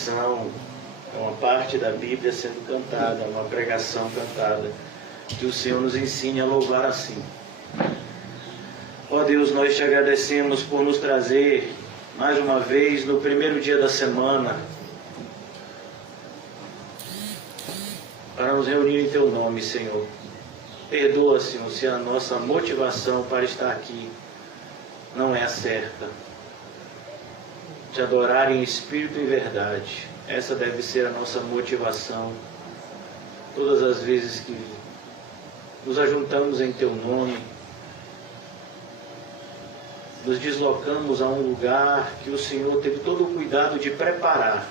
canção, uma parte da Bíblia sendo cantada, uma pregação cantada. Que o Senhor nos ensine a louvar assim. Ó Deus, nós te agradecemos por nos trazer mais uma vez no primeiro dia da semana para nos reunir em teu nome, Senhor. Perdoa, Senhor, se a nossa motivação para estar aqui não é a certa. Te adorar em espírito e verdade. Essa deve ser a nossa motivação. Todas as vezes que nos ajuntamos em teu nome, nos deslocamos a um lugar que o Senhor teve todo o cuidado de preparar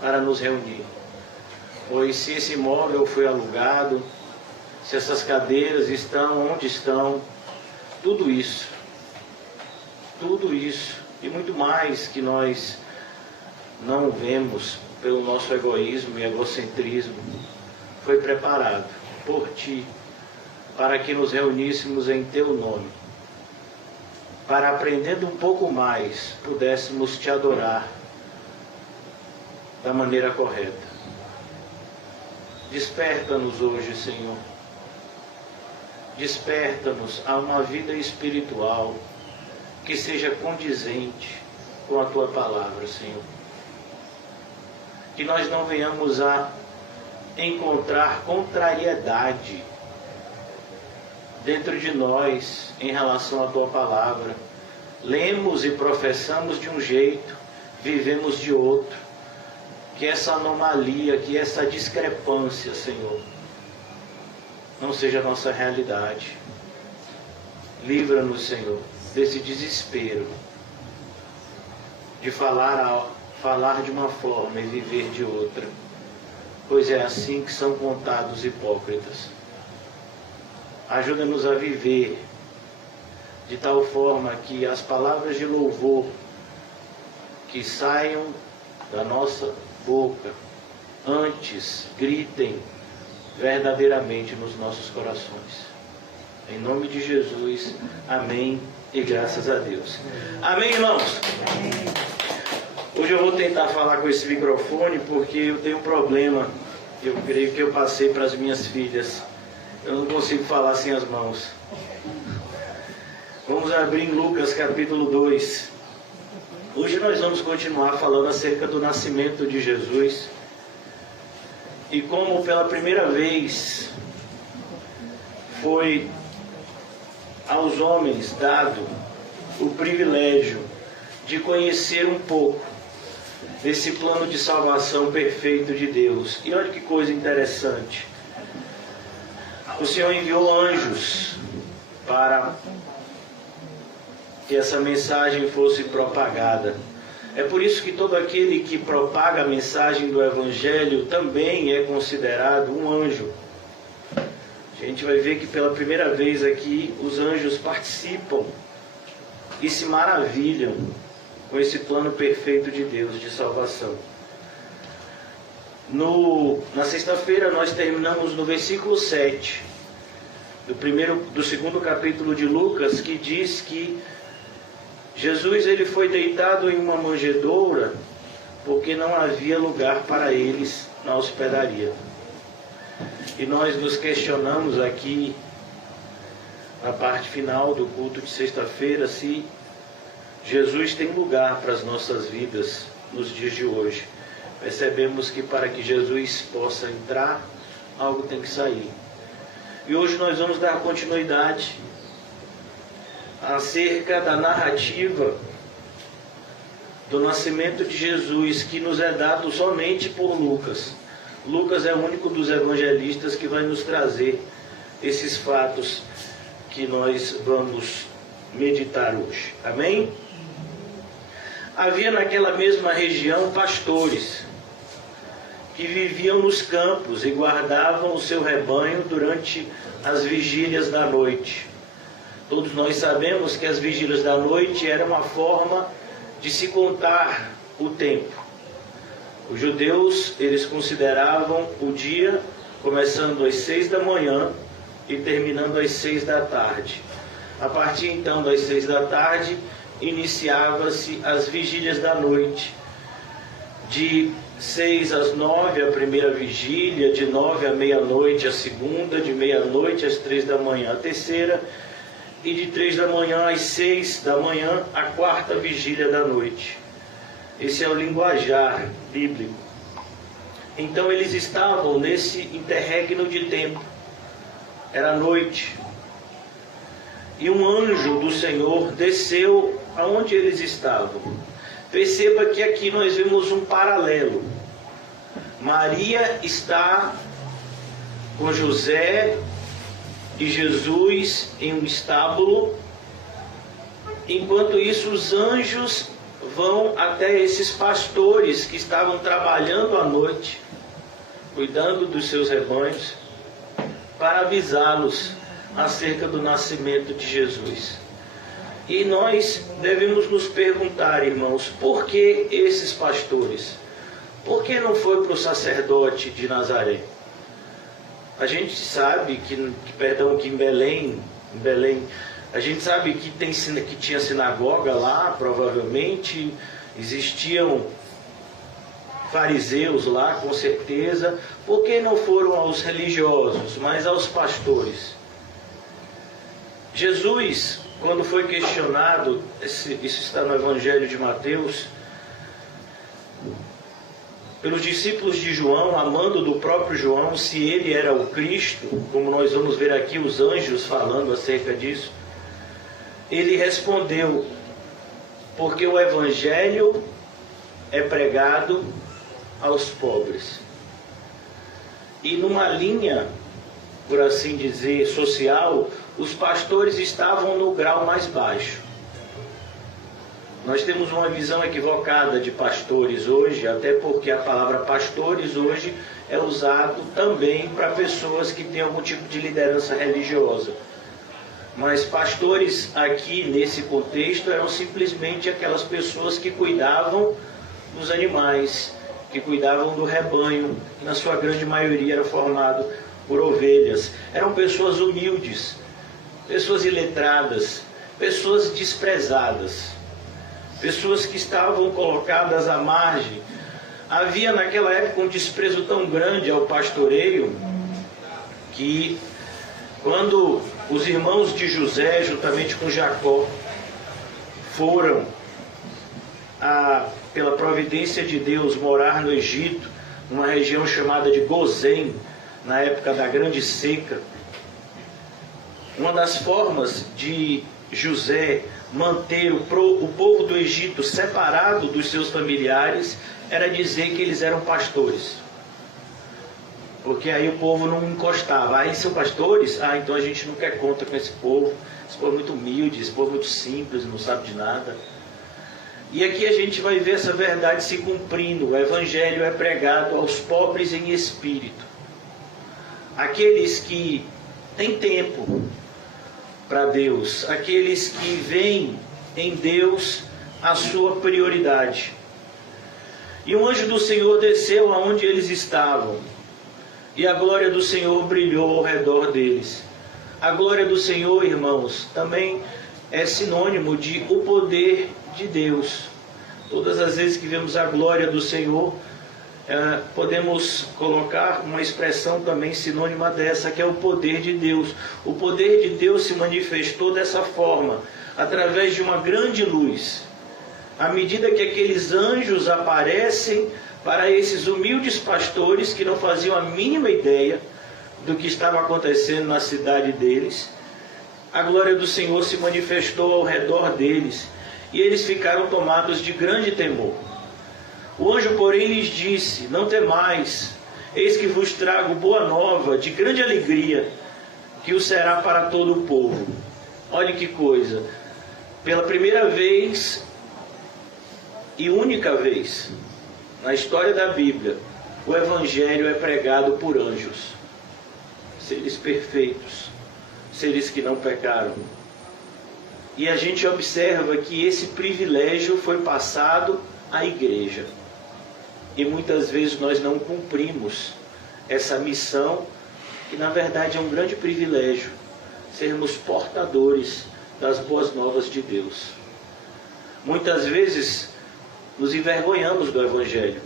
para nos reunir. Pois se esse imóvel foi alugado, se essas cadeiras estão onde estão, tudo isso e muito mais que nós não vemos pelo nosso egoísmo e egocentrismo, foi preparado por Ti, para que nos reuníssemos em Teu nome, para, aprendendo um pouco mais, pudéssemos Te adorar da maneira correta. Desperta-nos hoje, Senhor. Desperta-nos a uma vida espiritual que seja condizente com a Tua palavra, Senhor. Que nós não venhamos a encontrar contrariedade dentro de nós em relação à Tua palavra. Lemos e professamos de um jeito, vivemos de outro. Que essa anomalia, que essa discrepância, Senhor, não seja a nossa realidade. Livra-nos, Senhor, desse desespero de falar de uma forma e viver de outra, pois é assim que são contados hipócritas. Ajuda-nos a viver de tal forma que as palavras de louvor que saiam da nossa boca antes gritem verdadeiramente nos nossos corações. Em nome de Jesus, amém e graças a Deus. Amém, irmãos? Hoje eu vou tentar falar com esse microfone porque eu tenho um problema. Eu creio que eu passei para as minhas filhas. Eu não consigo falar sem as mãos. Vamos abrir em Lucas capítulo 2. Hoje nós vamos continuar falando acerca do nascimento de Jesus. E como pela primeira vez foi aos homens dado o privilégio de conhecer um pouco desse plano de salvação perfeito de Deus. E olha que coisa interessante. O Senhor enviou anjos para que essa mensagem fosse propagada. É por isso que todo aquele que propaga a mensagem do Evangelho também é considerado um anjo. A gente vai ver que pela primeira vez aqui os anjos participam e se maravilham com esse plano perfeito de Deus de salvação. Na sexta-feira nós terminamos no versículo 7 do segundo capítulo de Lucas, que diz que Jesus ele foi deitado em uma manjedoura porque não havia lugar para eles na hospedaria. E nós nos questionamos aqui na parte final do culto de sexta-feira se Jesus tem lugar para as nossas vidas nos dias de hoje. Percebemos que para que Jesus possa entrar, algo tem que sair. E hoje nós vamos dar continuidade acerca da narrativa do nascimento de Jesus, que nos é dado somente por Lucas. Lucas é o único dos evangelistas que vai nos trazer esses fatos que nós vamos meditar hoje. Amém? Havia naquela mesma região pastores que viviam nos campos e guardavam o seu rebanho durante as vigílias da noite. Todos nós sabemos que as vigílias da noite era uma forma de se contar o tempo. Os judeus, eles consideravam o dia começando às 6 da manhã e terminando às 6 da tarde. A partir então das 6 da tarde, iniciava-se as vigílias da noite, De 6 às 9 a primeira vigília, de 9 à meia-noite a segunda, de meia-noite às 3 da manhã a terceira, e de 3 da manhã às 6 da manhã a quarta vigília da noite. Esse é o linguajar bíblico. Então eles estavam nesse interregno de tempo. Era noite. E um anjo do Senhor desceu aonde eles estavam. Perceba que aqui nós vemos um paralelo. Maria está com José e Jesus em um estábulo. Enquanto isso, os anjos vão até esses pastores que estavam trabalhando à noite, cuidando dos seus rebanhos, para avisá-los acerca do nascimento de Jesus. E nós devemos nos perguntar, irmãos, por que esses pastores? Por que não foi para o sacerdote de Nazaré? A gente sabe que em Belém, a gente sabe que tinha sinagoga lá, provavelmente, existiam fariseus lá, com certeza. Por que não foram aos religiosos, mas aos pastores? Jesus, quando foi questionado, isso está no Evangelho de Mateus, pelos discípulos de João, amando do próprio João, se ele era o Cristo, como nós vamos ver aqui os anjos falando acerca disso, ele respondeu: porque o Evangelho é pregado aos pobres. E numa linha, por assim dizer, social, os pastores estavam no grau mais baixo. Nós temos uma visão equivocada de pastores hoje, até porque a palavra pastores hoje é usado também para pessoas que têm algum tipo de liderança religiosa. Mas pastores aqui nesse contexto eram simplesmente aquelas pessoas que cuidavam dos animais, que cuidavam do rebanho, que na sua grande maioria era formado por ovelhas. Eram pessoas humildes, pessoas iletradas, pessoas desprezadas, pessoas que estavam colocadas à margem. Havia naquela época um desprezo tão grande ao pastoreio que, quando os irmãos de José, juntamente com Jacó, foram, pela providência de Deus, morar no Egito, numa região chamada de Gozém, na época da grande seca, uma das formas de José manter o povo do Egito separado dos seus familiares era dizer que eles eram pastores. Porque aí o povo não encostava. Eles são pastores? Então a gente não quer conta com esse povo. Esse povo é muito humilde, esse povo é muito simples, não sabe de nada. E aqui a gente vai ver essa verdade se cumprindo. O Evangelho é pregado aos pobres em espírito. Aqueles que têm tempo para Deus, aqueles que veem em Deus a sua prioridade. E um anjo do Senhor desceu aonde eles estavam, e a glória do Senhor brilhou ao redor deles. A glória do Senhor, irmãos, também é sinônimo de o poder de Deus. Todas as vezes que vemos a glória do Senhor, podemos colocar uma expressão também sinônima dessa, que é o poder de Deus. O poder de Deus se manifestou dessa forma, através de uma grande luz. À medida que aqueles anjos aparecem para esses humildes pastores que não faziam a mínima ideia do que estava acontecendo na cidade deles, a glória do Senhor se manifestou ao redor deles, e eles ficaram tomados de grande temor. O anjo, porém, lhes disse: não temais, eis que vos trago boa nova de grande alegria, que o será para todo o povo. Olha que coisa, pela primeira vez e única vez na história da Bíblia, o Evangelho é pregado por anjos, seres perfeitos, seres que não pecaram. E a gente observa que esse privilégio foi passado à igreja. E muitas vezes nós não cumprimos essa missão, que na verdade é um grande privilégio, sermos portadores das boas novas de Deus. Muitas vezes nos envergonhamos do Evangelho.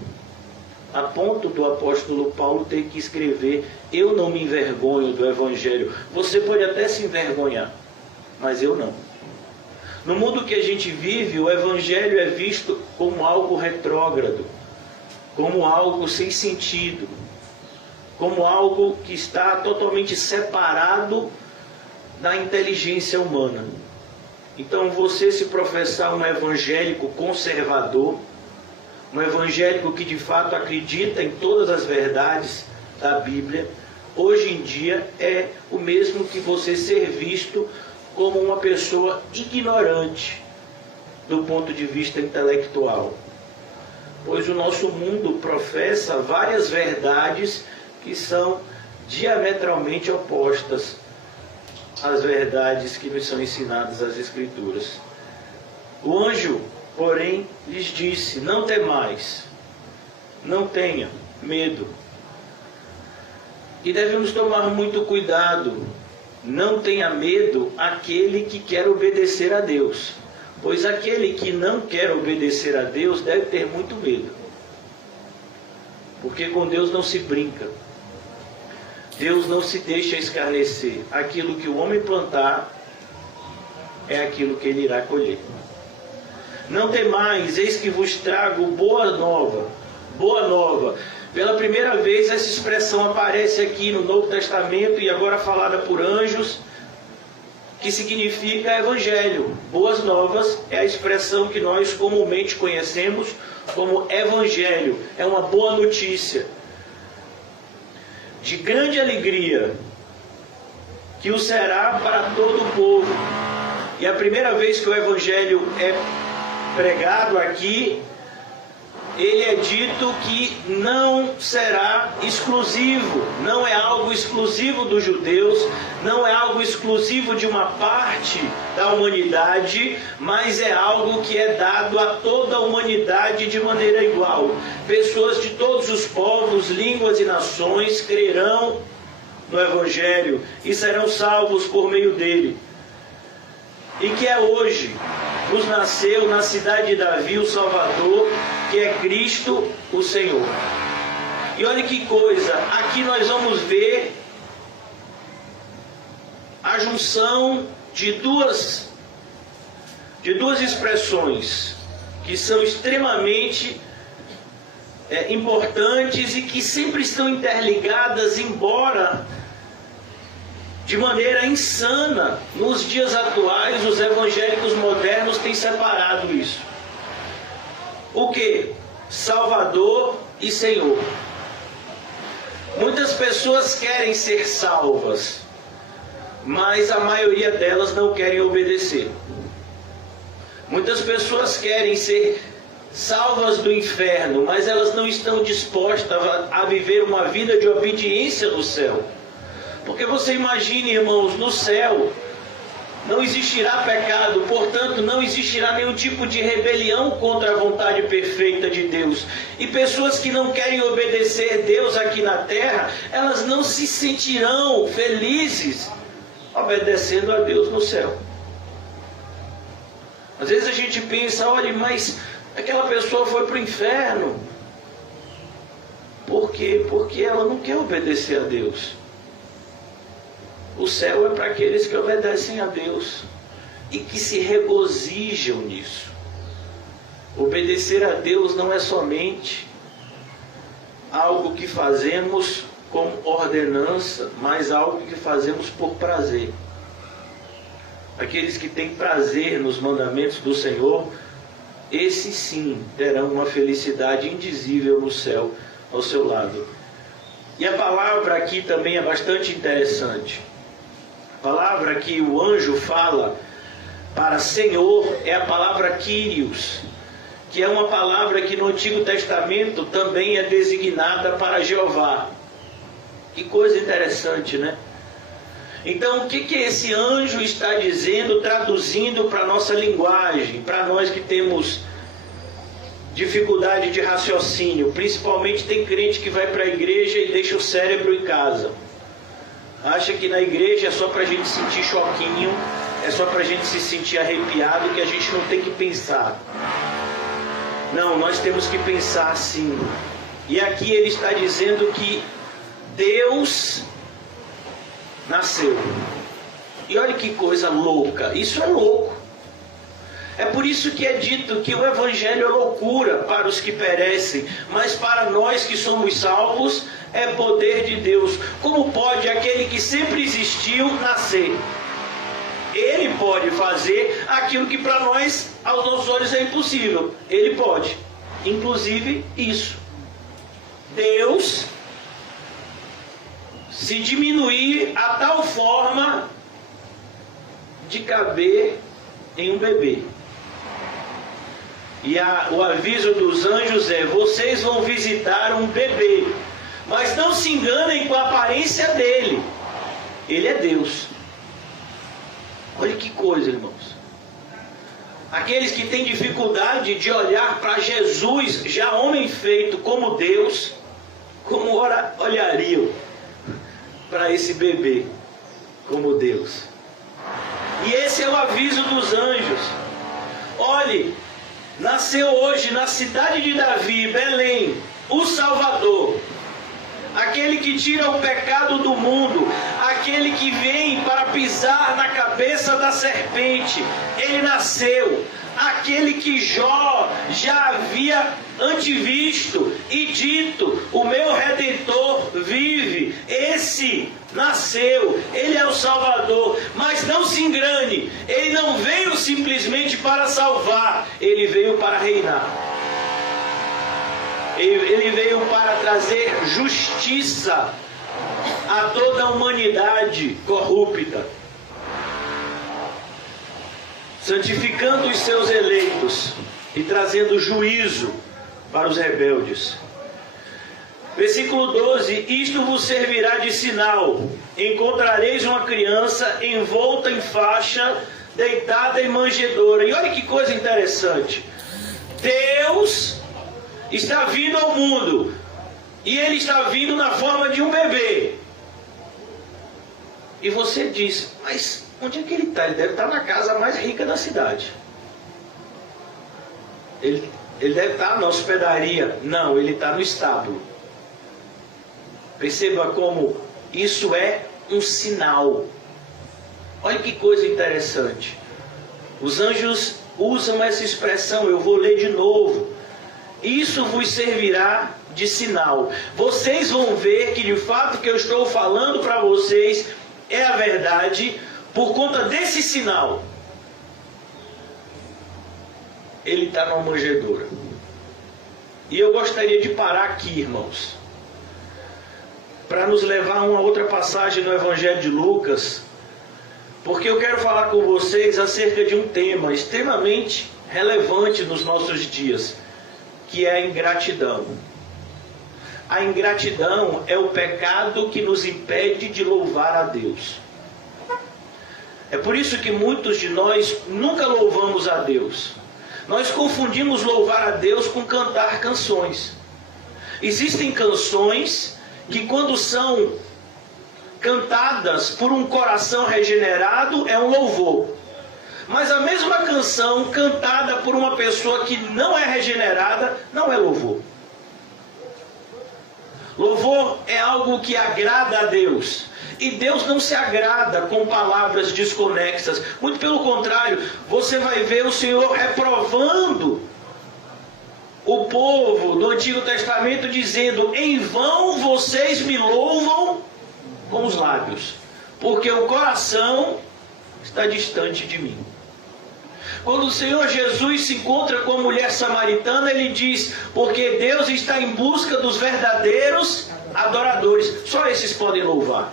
A ponto do apóstolo Paulo ter que escrever: eu não me envergonho do Evangelho. Você pode até se envergonhar, mas eu não. No mundo que a gente vive, o Evangelho é visto como algo retrógrado, como algo sem sentido, como algo que está totalmente separado da inteligência humana. Então, você se professar um evangélico conservador, um evangélico que de fato acredita em todas as verdades da Bíblia, hoje em dia é o mesmo que você ser visto como uma pessoa ignorante do ponto de vista intelectual. Pois o nosso mundo professa várias verdades que são diametralmente opostas às verdades que nos são ensinadas nas Escrituras. O anjo, porém, lhes disse: não temais, não tenha medo. E devemos tomar muito cuidado. Não tenha medo aquele que quer obedecer a Deus, pois aquele que não quer obedecer a Deus deve ter muito medo, porque com Deus não se brinca. Deus não se deixa escarnecer. Aquilo que o homem plantar é aquilo que ele irá colher. Não temais, eis que vos trago boa nova. Boa nova. Pela primeira vez essa expressão aparece aqui no Novo Testamento e agora falada por anjos, que significa evangelho. Boas novas é a expressão que nós comumente conhecemos como evangelho. É uma boa notícia de grande alegria, que o será para todo o povo. E a primeira vez que o evangelho é pregado aqui, ele é dito que não será exclusivo, não é algo exclusivo dos judeus, não é algo exclusivo de uma parte da humanidade, mas é algo que é dado a toda a humanidade de maneira igual. Pessoas de todos os povos, línguas e nações crerão no Evangelho e serão salvos por meio dele. E que é hoje nos nasceu na cidade de Davi o Salvador, que é Cristo o Senhor. E olha que coisa, aqui nós vamos ver a junção de duas expressões que são extremamente importantes e que sempre estão interligadas, embora de maneira insana. Nos dias atuais, os evangélicos modernos têm separado isso. O que? Salvador e Senhor. Muitas pessoas querem ser salvas, mas a maioria delas não querem obedecer. Muitas pessoas querem ser salvas do inferno, mas elas não estão dispostas a viver uma vida de obediência no céu. Porque você imagine, irmãos, no céu não existirá pecado, portanto não existirá nenhum tipo de rebelião contra a vontade perfeita de Deus. E pessoas que não querem obedecer a Deus aqui na terra, elas não se sentirão felizes obedecendo a Deus no céu. Às vezes a gente pensa: olha, mas aquela pessoa foi para o inferno. Por quê? Porque ela não quer obedecer a Deus. O céu é para aqueles que obedecem a Deus e que se regozijam nisso. Obedecer a Deus não é somente algo que fazemos como ordenança, mas algo que fazemos por prazer. Aqueles que têm prazer nos mandamentos do Senhor, esses sim terão uma felicidade indizível no céu ao seu lado. E a palavra aqui também é bastante interessante. A palavra que o anjo fala para Senhor é a palavra Kyrios, que é uma palavra que no Antigo Testamento também é designada para Jeová. Que coisa interessante, né? Então, o que esse anjo está dizendo, traduzindo para a nossa linguagem, para nós que temos dificuldade de raciocínio? Principalmente tem crente que vai para a igreja e deixa o cérebro em casa. Acha que na igreja é só para a gente sentir choquinho, é só para a gente se sentir arrepiado, que a gente não tem que pensar. Não, nós temos que pensar assim. E aqui ele está dizendo que Deus nasceu. E olha que coisa louca, isso é louco. É por isso que é dito que o Evangelho é loucura para os que perecem, mas para nós que somos salvos é poder de Deus. Como pode aquele que sempre existiu nascer? Ele pode fazer aquilo que para nós, aos nossos olhos, é impossível. Ele pode, inclusive isso. Deus se diminuir a tal forma de caber em um bebê. E o aviso dos anjos é: vocês vão visitar um bebê, mas não se enganem com a aparência dele. Ele é Deus. Olha que coisa, irmãos. Aqueles que têm dificuldade de olhar para Jesus, já homem feito como Deus, como olhariam para esse bebê como Deus? E esse é o aviso dos anjos. Olhe, nasceu hoje na cidade de Davi, Belém, o Salvador, aquele que tira o pecado do mundo, aquele que vem para pisar na cabeça da serpente. Ele nasceu, aquele que Jó já havia antevisto e dito: o meu Redentor vive. Esse nasceu, ele é o Salvador. Mas não se engane, ele não veio simplesmente para salvar, ele veio para reinar. Ele veio para trazer justiça a toda a humanidade corrupta, santificando os seus eleitos e trazendo juízo para os rebeldes. Versículo 12: isto vos servirá de sinal: encontrareis uma criança envolta em faixa, deitada em manjedoura. E olha que coisa interessante. Deus está vindo ao mundo, e ele está vindo na forma de um bebê. E você diz: mas onde é que ele está? Ele deve estar na casa mais rica da cidade. Ele deve estar na hospedaria. Não, ele está no estábulo. Perceba como isso é um sinal. Olha que coisa interessante. Os anjos usam essa expressão, eu vou ler de novo. Isso vos servirá de sinal. Vocês vão ver que de fato que eu estou falando para vocês é a verdade por conta desse sinal. Ele está numa manjedoura. E eu gostaria de parar aqui, irmãos, para nos levar a uma outra passagem no Evangelho de Lucas, porque eu quero falar com vocês acerca de um tema extremamente relevante nos nossos dias, que é a ingratidão. A ingratidão é o pecado que nos impede de louvar a Deus. É por isso que muitos de nós nunca louvamos a Deus. Nós confundimos louvar a Deus com cantar canções. Existem canções que, quando são cantadas por um coração regenerado, é um louvor. Mas a mesma canção cantada por uma pessoa que não é regenerada, não é louvor. Louvor é algo que agrada a Deus. E Deus não se agrada com palavras desconexas. Muito pelo contrário, você vai ver o Senhor reprovando o povo do Antigo Testamento, dizendo: em vão vocês me louvam com os lábios, porque o coração está distante de mim. Quando o Senhor Jesus se encontra com a mulher samaritana, ele diz: porque Deus está em busca dos verdadeiros adoradores. Só esses podem louvar.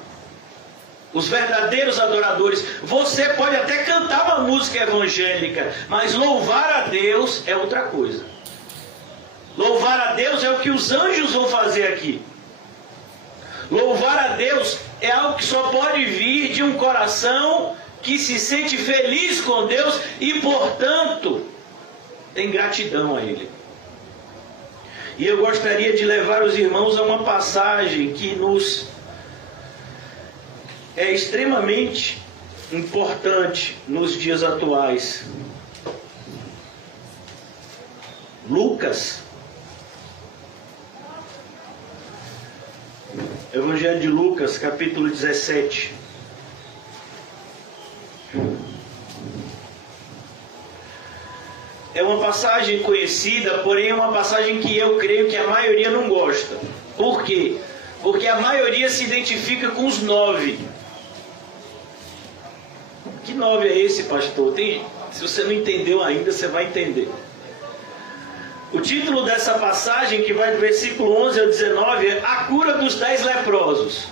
Os verdadeiros adoradores. Você pode até cantar uma música evangélica, mas louvar a Deus é outra coisa. Louvar a Deus é o que os anjos vão fazer aqui. Louvar a Deus é algo que só pode vir de um coração que se sente feliz com Deus e, portanto, tem gratidão a Ele. E eu gostaria de levar os irmãos a uma passagem que nos é extremamente importante nos dias atuais. Lucas. Evangelho de Lucas, capítulo 17. É uma passagem conhecida, porém é uma passagem que eu creio que a maioria não gosta. Por quê? Porque a maioria se identifica com os 9. Que 9 é esse, pastor? Se você não entendeu ainda, você vai entender. O título dessa passagem, que vai do versículo 11 ao 19, é A Cura dos 10 Leprosos.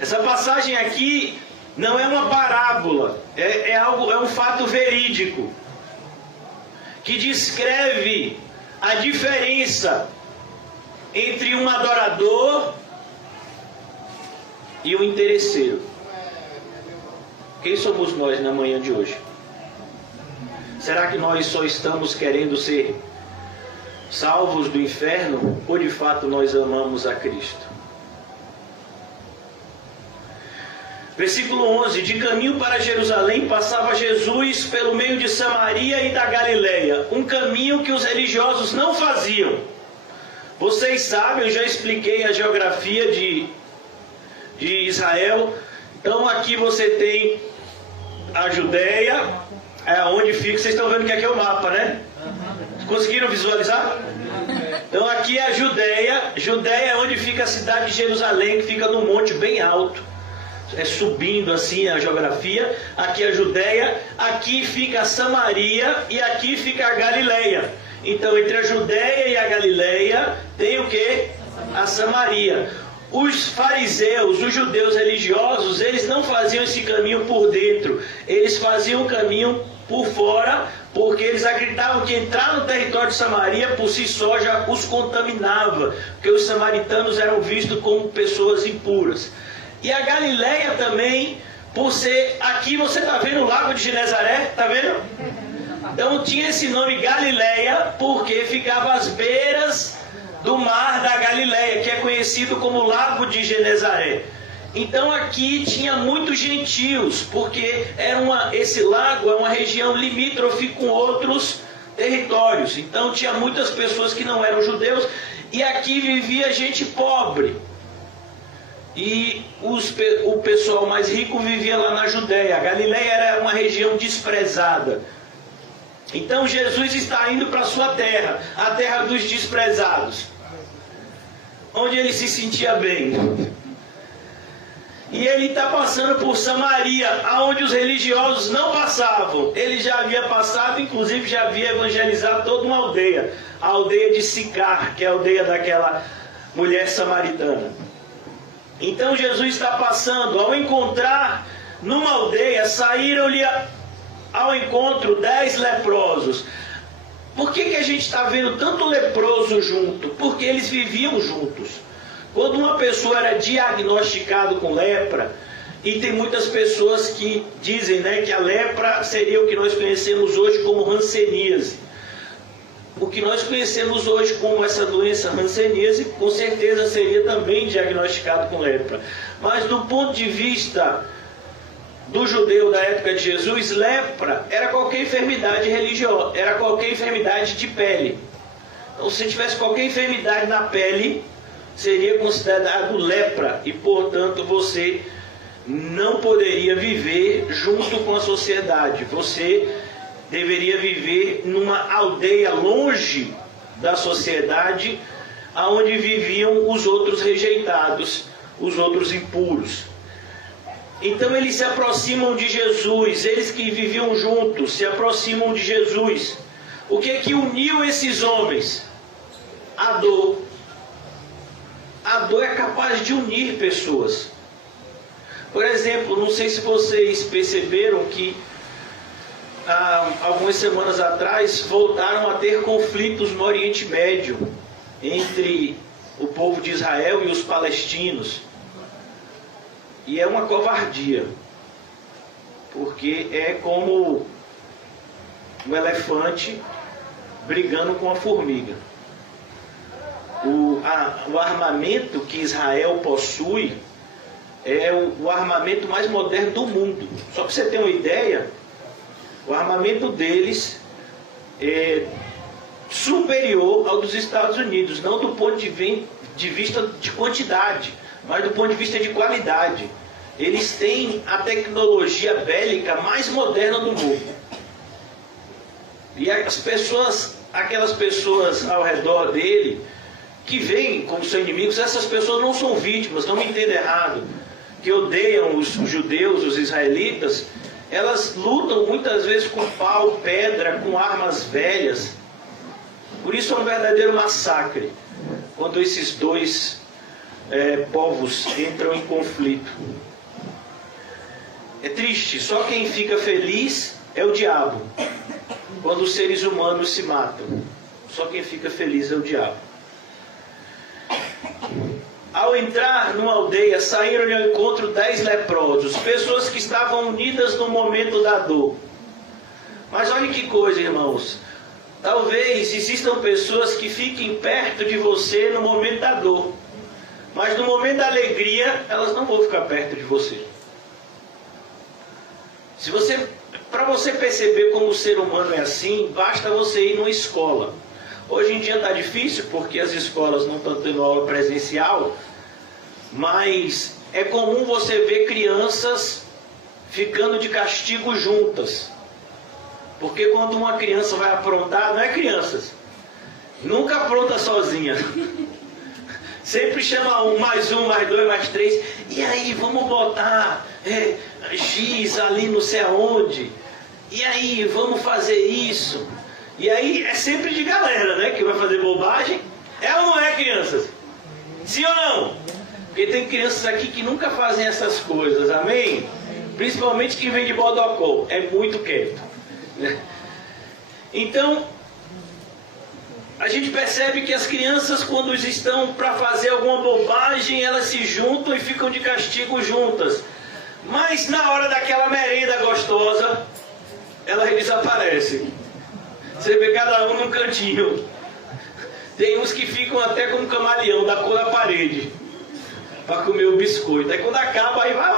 Essa passagem aqui não é uma parábola, é um fato verídico, que descreve a diferença entre um adorador e um interesseiro. Quem somos nós na manhã de hoje? Será que nós só estamos querendo ser salvos do inferno ou de fato nós amamos a Cristo? Versículo 11: De caminho para Jerusalém passava Jesus pelo meio de Samaria e da Galileia, um caminho que os religiosos não faziam. Vocês sabem, eu já expliquei a geografia de Israel. Então aqui você tem a Judéia, onde fica, vocês estão vendo que aqui é o mapa, né? Conseguiram visualizar? Então aqui é a Judéia. Judéia é onde fica a cidade de Jerusalém, que fica num monte bem alto. É subindo assim a geografia. Aqui é a Judéia, aqui fica a Samaria e aqui fica a Galileia. Então entre a Judéia e a Galileia tem o que? A Samaria. Os fariseus, os judeus religiosos, eles não faziam esse caminho por dentro, eles faziam o caminho por fora, porque eles acreditavam que entrar no território de Samaria por si só já os contaminava, porque os samaritanos eram vistos como pessoas impuras. E a Galileia também, por ser, aqui você está vendo o lago de Genezaré, está vendo? Então tinha esse nome Galileia, porque ficava às beiras do mar da Galileia, que é conhecido como Lago de Genezaré. Então aqui tinha muitos gentios, porque esse lago é uma região limítrofe com outros territórios. Então tinha muitas pessoas que não eram judeus, e aqui vivia gente pobre. E o pessoal mais rico vivia lá na Judéia. A Galileia era uma região desprezada. Então Jesus está indo para a sua terra, a terra dos desprezados, onde ele se sentia bem. E ele está passando por Samaria, aonde os religiosos não passavam. Ele já havia passado, inclusive já havia evangelizado toda uma aldeia, a aldeia de Sicar, que é a aldeia daquela mulher samaritana. Então Jesus está passando, ao encontrar numa aldeia, saíram-lhe ao encontro 10 leprosos. Por que a gente está vendo tanto leproso junto? Porque eles viviam juntos. Quando uma pessoa era diagnosticada com lepra, e tem muitas pessoas que dizem, né, que a lepra seria o que nós conhecemos hoje como hanseníase. O que nós conhecemos hoje como essa doença hanseníase, com certeza seria também diagnosticado com lepra. Mas do ponto de vista do judeu da época de Jesus, lepra era qualquer enfermidade religiosa, era qualquer enfermidade de pele. Então, se tivesse qualquer enfermidade na pele, seria considerado lepra, e portanto você não poderia viver junto com a sociedade. Você deveria viver numa aldeia longe da sociedade, onde viviam os outros rejeitados, os outros impuros. Então eles se aproximam de Jesus, eles que viviam juntos, se aproximam de Jesus. O que é que uniu esses homens? A dor. A dor é capaz de unir pessoas. Por exemplo, não sei se vocês perceberam que algumas semanas atrás voltaram a ter conflitos no Oriente Médio entre o povo de Israel e os palestinos. E é uma covardia, porque é como um elefante brigando com a formiga. O armamento que Israel possui é o armamento mais moderno do mundo. Só para você ter uma ideia, o armamento deles superior ao dos Estados Unidos, não do ponto de vista de quantidade, mas do ponto de vista de qualidade. Eles têm a tecnologia bélica mais moderna do mundo. E as pessoas, aquelas pessoas ao redor dele, que veem como seus inimigos, essas pessoas não são vítimas, não me entenda errado, que odeiam os judeus, os israelitas. Elas lutam muitas vezes com pau, pedra, com armas velhas. Por isso é um verdadeiro massacre quando esses dois povos entram em conflito. É triste, só quem fica feliz é o diabo. Quando os seres humanos se matam, só quem fica feliz é o diabo. Ao entrar numa aldeia, saíram ao encontro 10 leprosos, pessoas que estavam unidas no momento da dor. Mas olha que coisa, irmãos. Talvez existam pessoas que fiquem perto de você no momento da dor, mas no momento da alegria, elas não vão ficar perto de você. Para você perceber como o ser humano é assim, basta você ir numa escola. Hoje em dia está difícil porque as escolas não estão tendo aula presencial, mas é comum você ver crianças ficando de castigo juntas. Porque quando uma criança vai aprontar, não é crianças, nunca apronta sozinha. Sempre chama um, mais dois, mais três. E aí, vamos botar X ali não sei aonde. E aí, vamos fazer isso. E aí, é sempre de galera, né? Que vai fazer bobagem. É ou não é, crianças? Sim ou não? Porque tem crianças aqui que nunca fazem essas coisas, amém? Principalmente quem vem de Bodocó. É muito quieto. Então, a gente percebe que as crianças, quando estão para fazer alguma bobagem, elas se juntam e ficam de castigo juntas. Mas na hora daquela merenda gostosa, elas desaparecem. Você vê cada um num cantinho. Tem uns que ficam até como camaleão, da cor da parede, para comer o biscoito. Aí quando acaba, aí vai,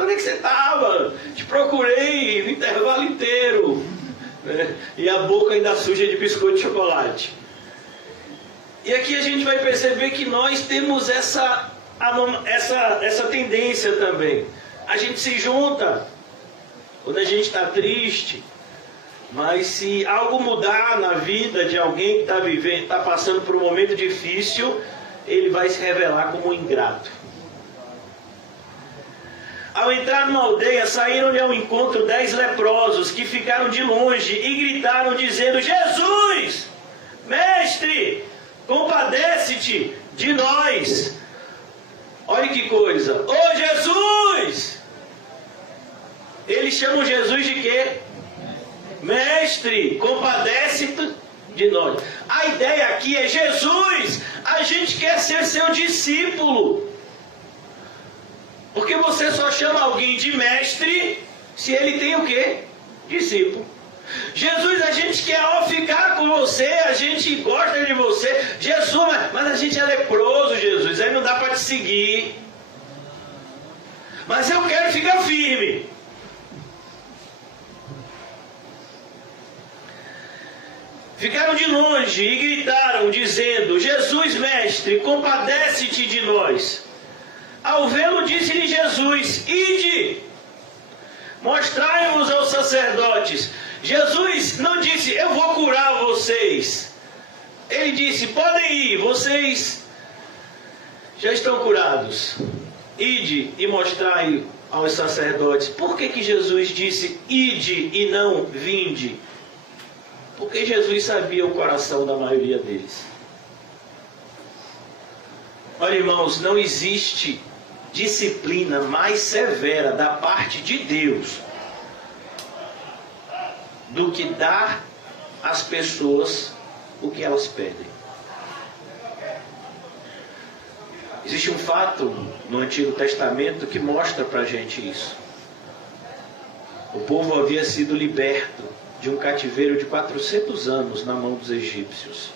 onde é que você estava? Te procurei no intervalo inteiro. E a boca ainda suja de biscoito de chocolate. E aqui a gente vai perceber que nós temos essa tendência também. A gente se junta quando a gente está triste, mas se algo mudar na vida de alguém que está passando por um momento difícil, ele vai se revelar como um ingrato. Ao entrar numa aldeia, saíram-lhe ao encontro 10 leprosos, que ficaram de longe e gritaram, dizendo: Jesus, mestre, compadece-te de nós. Olha que coisa. Ô Jesus! Eles chamam Jesus de quê? Mestre, compadece-te de nós. A ideia aqui é: Jesus, a gente quer ser seu discípulo. Porque você só chama alguém de mestre se ele tem o quê? Discípulo. Jesus, a gente quer ficar com você, a gente gosta de você. Jesus, mas a gente é leproso, Jesus, aí não dá para te seguir. Mas eu quero ficar firme. Ficaram de longe e gritaram, dizendo: Jesus, mestre, compadece-te de nós. Ao vê-lo, disse-lhe Jesus: Ide, mostrai-vos aos sacerdotes. Jesus não disse: eu vou curar vocês. Ele disse: podem ir, vocês já estão curados. Ide e mostrai aos sacerdotes. Por que Jesus disse ide e não vinde? Porque Jesus sabia o coração da maioria deles. Olha, irmãos, não existe disciplina mais severa da parte de Deus do que dar às pessoas o que elas pedem. Existe um fato no Antigo Testamento que mostra para a gente isso. O povo havia sido liberto de um cativeiro de 400 anos na mão dos egípcios.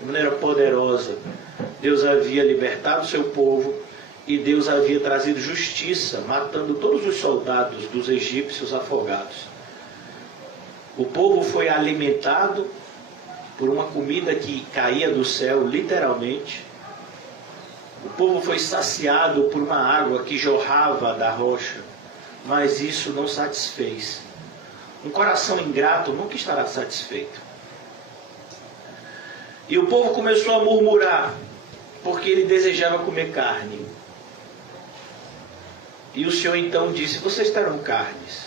De maneira poderosa, Deus havia libertado o seu povo e Deus havia trazido justiça, matando todos os soldados dos egípcios afogados. O povo foi alimentado, por uma comida que caía do céu, literalmente. O povo foi saciado por uma água que jorrava da rocha, mas isso não satisfez. Um coração ingrato nunca estará satisfeito. E o povo começou a murmurar, porque ele desejava comer carne. E o Senhor então disse: vocês terão carnes.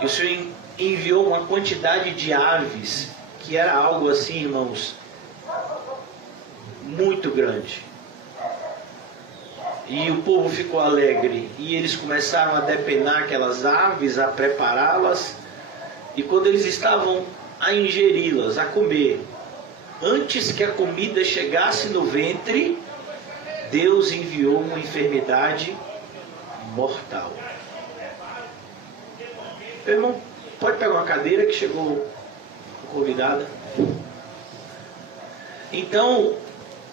E o Senhor enviou uma quantidade de aves, que era algo assim, irmãos, muito grande. E o povo ficou alegre, e eles começaram a depenar aquelas aves, a prepará-las, e quando eles estavam a ingeri-las, a comer, antes que a comida chegasse no ventre, Deus enviou uma enfermidade mortal. Meu irmão, pode pegar uma cadeira que chegou convidada. Então,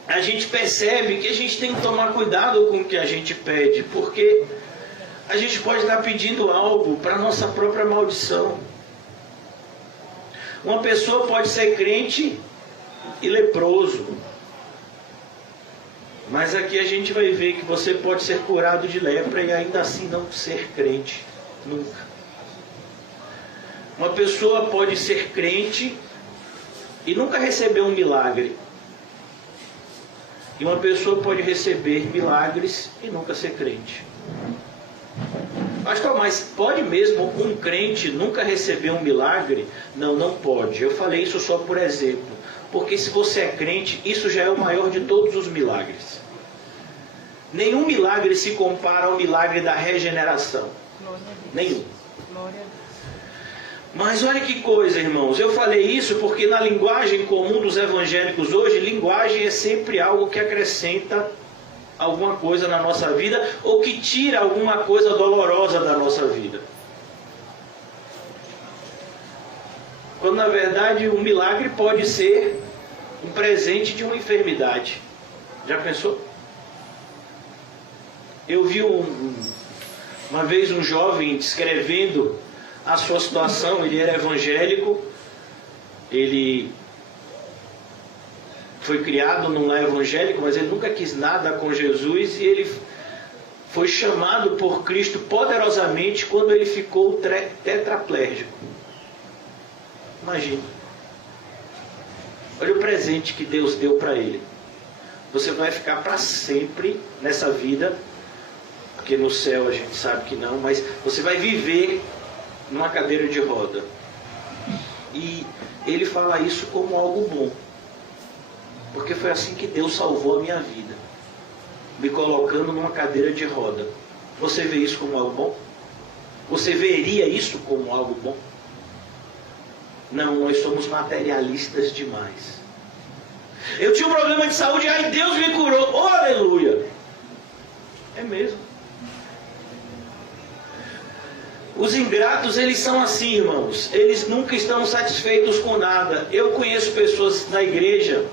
a gente percebe que a gente tem que tomar cuidado com o que a gente pede, porque a gente pode estar pedindo algo para a nossa própria maldição. Uma pessoa pode ser crente e leproso, mas aqui a gente vai ver que você pode ser curado de lepra e ainda assim não ser crente, nunca. Uma pessoa pode ser crente e nunca receber um milagre. E uma pessoa pode receber milagres e nunca ser crente. Pastor, mas pode mesmo um crente nunca receber um milagre? Não, não pode. Eu falei isso só por exemplo. Porque se você é crente, isso já é o maior de todos os milagres. Nenhum milagre se compara ao milagre da regeneração. Nenhum. Mas olha que coisa, irmãos. Eu falei isso porque na linguagem comum dos evangélicos hoje, linguagem é sempre algo que acrescenta alguma coisa na nossa vida ou que tira alguma coisa dolorosa da nossa vida. Quando na verdade um milagre pode ser um presente de uma enfermidade. Já pensou? Eu vi uma vez um jovem descrevendo a sua situação. Ele era evangélico, ele foi criado num lar evangélico, mas ele nunca quis nada com Jesus, e ele foi chamado por Cristo poderosamente quando ele ficou tetraplégico. Imagina. Olha o presente que Deus deu para ele. Você vai ficar para sempre nessa vida, porque no céu a gente sabe que não, mas você vai viver numa cadeira de roda. E ele fala isso como algo bom, porque foi assim que Deus salvou a minha vida, me colocando numa cadeira de roda. Você vê isso como algo bom? Você veria isso como algo bom? Não, nós somos materialistas demais. Eu tinha um problema de saúde, ai, Deus me curou, oh, aleluia. É mesmo. Os ingratos, eles são assim, irmãos. Eles nunca estão satisfeitos com nada. Eu conheço pessoas na igreja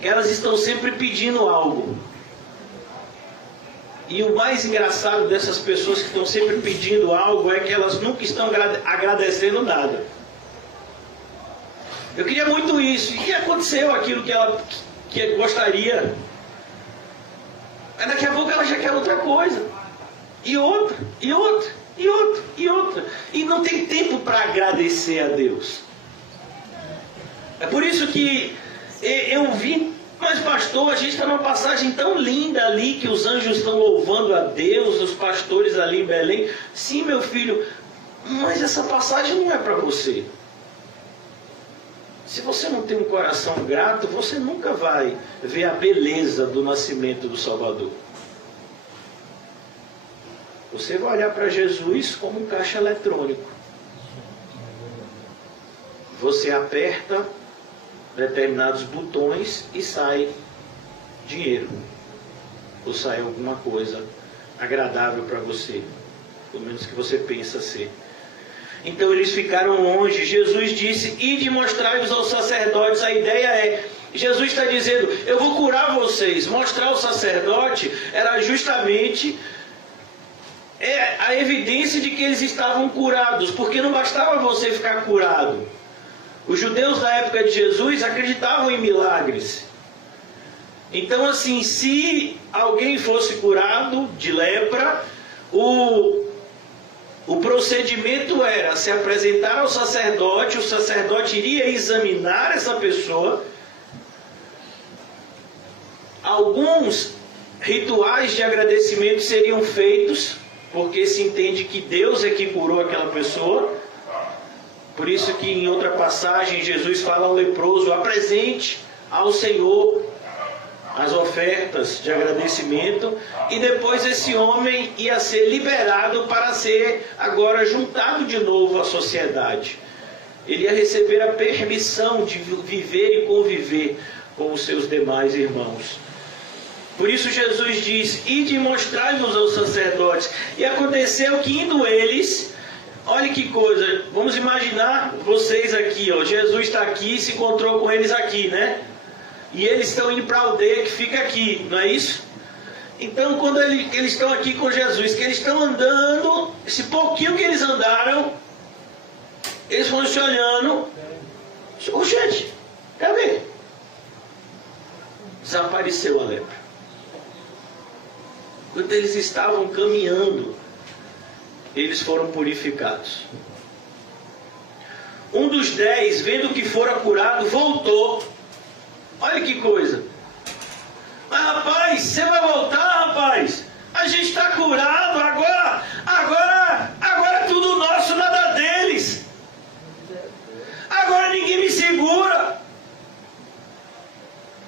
que elas estão sempre pedindo algo. E o mais engraçado dessas pessoas que estão sempre pedindo algo é que elas nunca estão agradecendo nada. Eu queria muito isso. E que aconteceu aquilo que ela gostaria? Mas daqui a pouco ela já quer outra coisa. E outra, e outra, e outra, e outra. E não tem tempo para agradecer a Deus. É por isso que eu vi, mas pastor, a gente está numa passagem tão linda ali, que os anjos estão louvando a Deus, os pastores ali em Belém. Sim, meu filho, mas essa passagem não é para você. Se você não tem um coração grato, você nunca vai ver a beleza do nascimento do Salvador. Você vai olhar para Jesus como um caixa eletrônico. Você aperta determinados botões e sai dinheiro. Ou sai alguma coisa agradável para você. Pelo menos que você pensa ser. Então eles ficaram longe. Jesus disse: ide mostrai-vos aos sacerdotes. A ideia é, Jesus está dizendo, eu vou curar vocês. Mostrar ao sacerdote era justamente a evidência de que eles estavam curados. Porque não bastava você ficar curado. Os judeus da época de Jesus acreditavam em milagres. Então, assim, se alguém fosse curado de lepra, o procedimento era se apresentar ao sacerdote, o sacerdote iria examinar essa pessoa. Alguns rituais de agradecimento seriam feitos, porque se entende que Deus é que curou aquela pessoa. Por isso que em outra passagem Jesus fala ao leproso: apresente ao Senhor as ofertas de agradecimento, e depois esse homem ia ser liberado para ser agora juntado de novo à sociedade. Ele ia receber a permissão de viver e conviver com os seus demais irmãos. Por isso Jesus diz: ide e mostrai-nos aos sacerdotes. E aconteceu que indo eles, olha que coisa, vamos imaginar vocês aqui, ó, Jesus está aqui e se encontrou com eles aqui, né? E eles estão indo para a aldeia que fica aqui, não é isso? Então, quando eles estão aqui com Jesus, que eles estão andando, esse pouquinho que eles andaram, eles vão se olhando. Oh, gente, cadê? Desapareceu a lepra. Quando eles estavam caminhando, eles foram purificados. Um dos 10, vendo que fora curado, voltou. Olha que coisa. Mas rapaz, você vai voltar, rapaz? A gente está curado, agora é tudo nosso, nada deles. Agora ninguém me segura.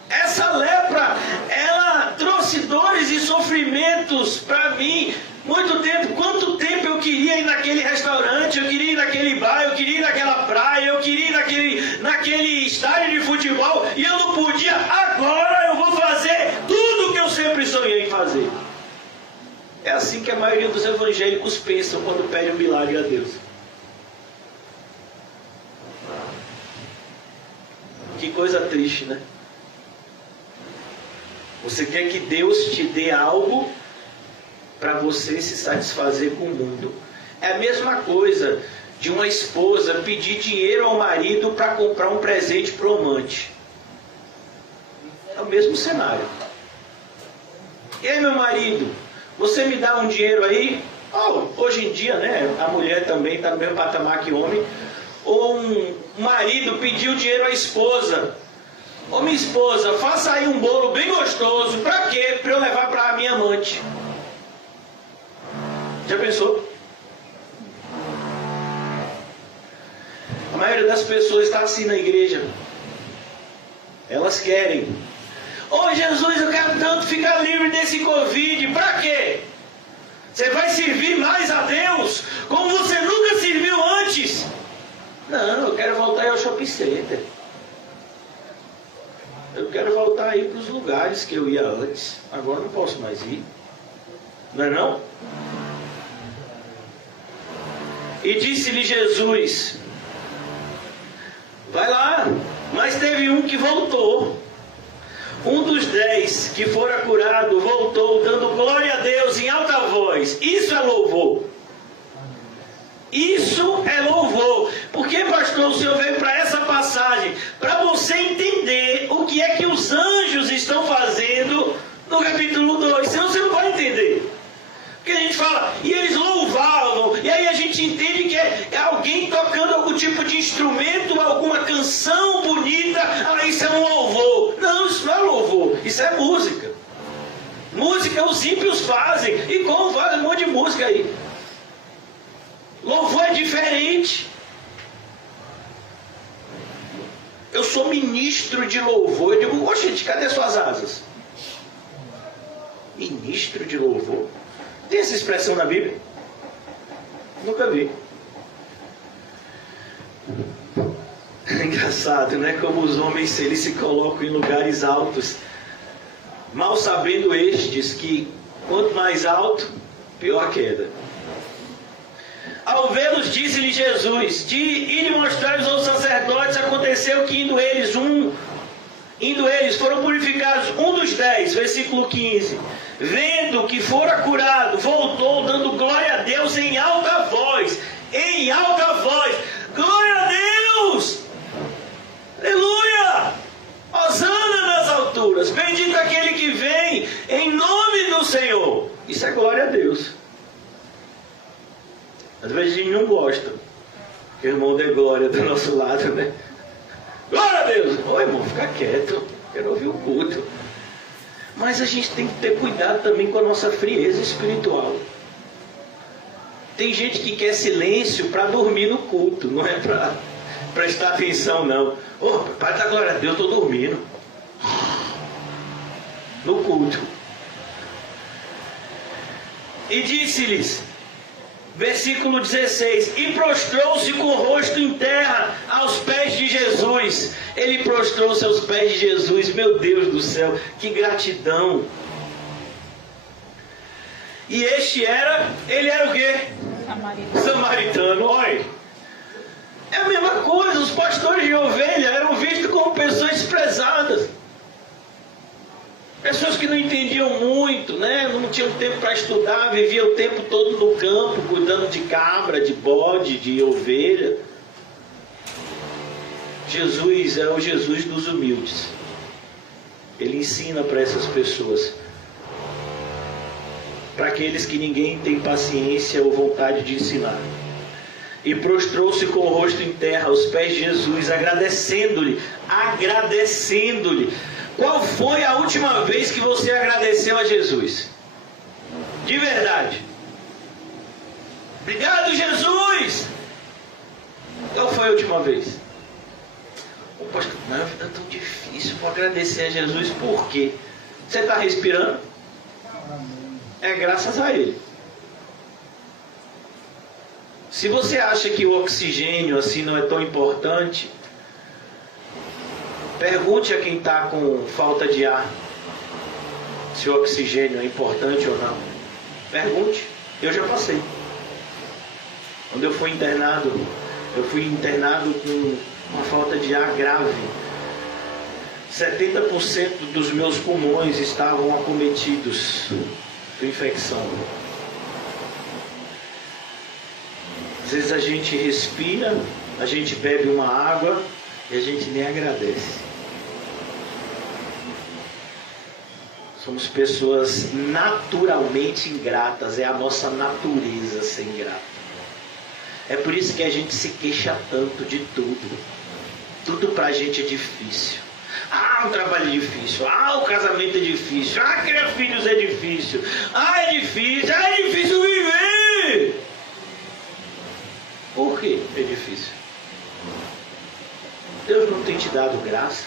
Essa lepra, ela trouxe dores e sofrimentos para mim. Muito tempo, quanto tempo eu queria ir naquele restaurante, eu queria ir naquele bar, eu queria ir naquela praia, eu queria ir naquele estádio de futebol, e eu não podia. Agora eu vou fazer tudo o que eu sempre sonhei em fazer. É assim que a maioria dos evangélicos pensam quando pedem um milagre a Deus. Que coisa triste, né? Você quer que Deus te dê algo para você se satisfazer com o mundo. É a mesma coisa de uma esposa pedir dinheiro ao marido para comprar um presente para o amante. É o mesmo cenário. E aí, meu marido, você me dá um dinheiro aí? Oh, hoje em dia, né, a mulher também está no mesmo patamar que o homem. Ou um marido pediu dinheiro à esposa. Ô, minha esposa, faça aí um bolo bem gostoso. Para quê? Para eu levar para a minha amante. Já pensou? A maioria das pessoas está assim na igreja. Elas querem. Ô, Jesus, eu quero tanto ficar livre desse Covid. Para quê? Você vai servir mais a Deus como você nunca serviu antes. Não, eu quero voltar ao shopping center. Eu quero voltar aí para os lugares que eu ia antes. Agora não posso mais ir. Não é não? E disse-lhe Jesus: vai lá. Mas teve um que voltou. Um dos 10 que fora curado voltou, dando glória a Deus em alta voz. Isso é louvor. Isso é louvor. Porque, pastor, o senhor veio para essa passagem para você entender o que é que os anjos estão fazendo no capítulo 2. Senão você não vai entender. Porque a gente fala, e eles louvavam, e aí a gente entende que é alguém tocando algum tipo de instrumento, alguma canção bonita. Ah, isso é um louvor. Não, isso não é louvor, isso é música. Música os ímpios fazem, e como fazem um monte de música aí. Louvor é diferente. Eu sou ministro de louvor. Eu digo, oxe, gente, cadê suas asas? Ministro de louvor? Tem essa expressão na Bíblia? Nunca vi. É engraçado, né? Como os homens, eles se colocam em lugares altos, mal sabendo estes que quanto mais alto, pior a queda. Ao vê-los, disse-lhe Jesus: de ir mostrar aos sacerdotes. Aconteceu que indo eles foram purificados. Um dos 10, versículo 15, vendo que fora curado, voltou dando glória a Deus em alta voz. Em alta voz. Glória a Deus! Lucas. Bendito aquele que vem em nome do Senhor. Isso é glória a Deus. Às vezes a gente não gosta que o irmão dê glória do nosso lado, né? Glória a Deus! Ô irmão, fica quieto. Quero ouvir o culto. Mas a gente tem que ter cuidado também com a nossa frieza espiritual. Tem gente que quer silêncio para dormir no culto, não é para prestar atenção, não. Ô, pai da glória a Deus, eu estou dormindo. No culto. E disse-lhes, versículo 16, e prostrou-se com o rosto em terra aos pés de Jesus. Ele prostrou-se aos pés de Jesus. Meu Deus do céu, que gratidão. E ele era o quê? Samaritano. Olha, é a mesma coisa. Os pastores de ovelha eram vistos como pessoas desprezadas, pessoas que não entendiam muito, né? Não tinham tempo para estudar, viviam o tempo todo no campo, cuidando de cabra, de bode, de ovelha. Jesus é o Jesus dos humildes. Ele ensina para essas pessoas, para aqueles que ninguém tem paciência ou vontade de ensinar. E prostrou-se com o rosto em terra aos pés de Jesus, agradecendo-lhe. Qual foi a última vez que você agradeceu a Jesus? De verdade. Obrigado, Jesus! Qual foi a última vez? O pastor, não, a vida é tão difícil, vou agradecer a Jesus. Por quê? Você está respirando? É graças a Ele. Se você acha que o oxigênio assim não é tão importante, pergunte a quem está com falta de ar se o oxigênio é importante ou não. Pergunte. Eu já passei. Quando eu fui internado com uma falta de ar grave. 70% dos meus pulmões estavam acometidos de infecção. Às vezes a gente respira, a gente bebe uma água e a gente nem agradece. Somos pessoas naturalmente ingratas, é a nossa natureza ser ingrata. É por isso que a gente se queixa tanto de tudo. Tudo pra gente é difícil. Ah, um trabalho é difícil. Ah, o casamento é difícil. Ah, criar filhos é difícil. Ah, é difícil. Ah, é difícil viver. Por que é difícil? Deus não tem te dado graça?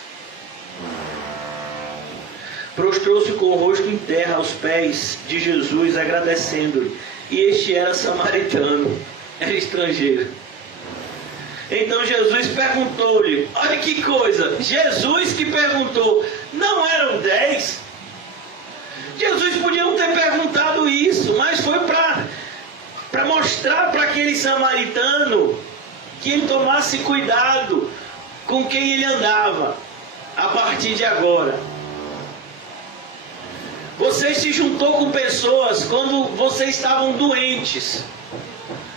Prostrou-se com o rosto em terra aos pés de Jesus, agradecendo-lhe. E este era samaritano, era estrangeiro. Então Jesus perguntou-lhe, olha que coisa, Jesus que perguntou, não eram 10? Jesus podia não ter perguntado isso, mas foi para mostrar para aquele samaritano que ele tomasse cuidado com quem ele andava a partir de agora. Você se juntou com pessoas quando vocês estavam doentes.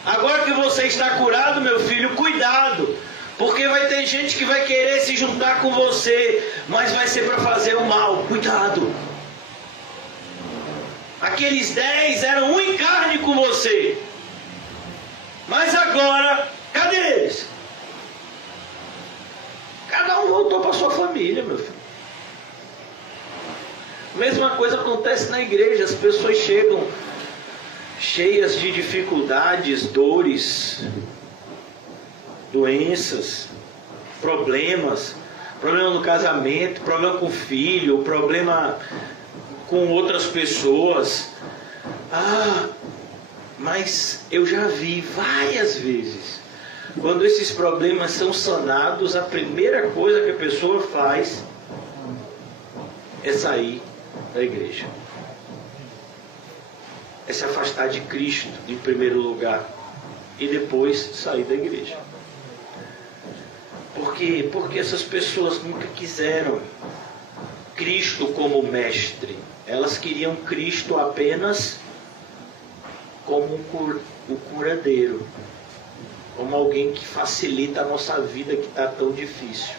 Agora que você está curado, meu filho, cuidado. Porque vai ter gente que vai querer se juntar com você, mas vai ser para fazer o mal. Cuidado. Aqueles 10 eram um em carne com você. Mas agora, cadê eles? Cada um voltou para sua família, meu filho. A mesma coisa acontece na igreja. As pessoas chegam cheias de dificuldades, dores, doenças, problemas. Problema no casamento, problema com o filho, problema com outras pessoas. Ah, mas eu já vi várias vezes, quando esses problemas são sanados, a primeira coisa que a pessoa faz é sair da igreja. É se afastar de Cristo em primeiro lugar e depois sair da igreja. Por quê? Porque essas pessoas nunca quiseram Cristo como mestre. Elas queriam Cristo apenas como o curadeiro, como alguém que facilita a nossa vida que está tão difícil.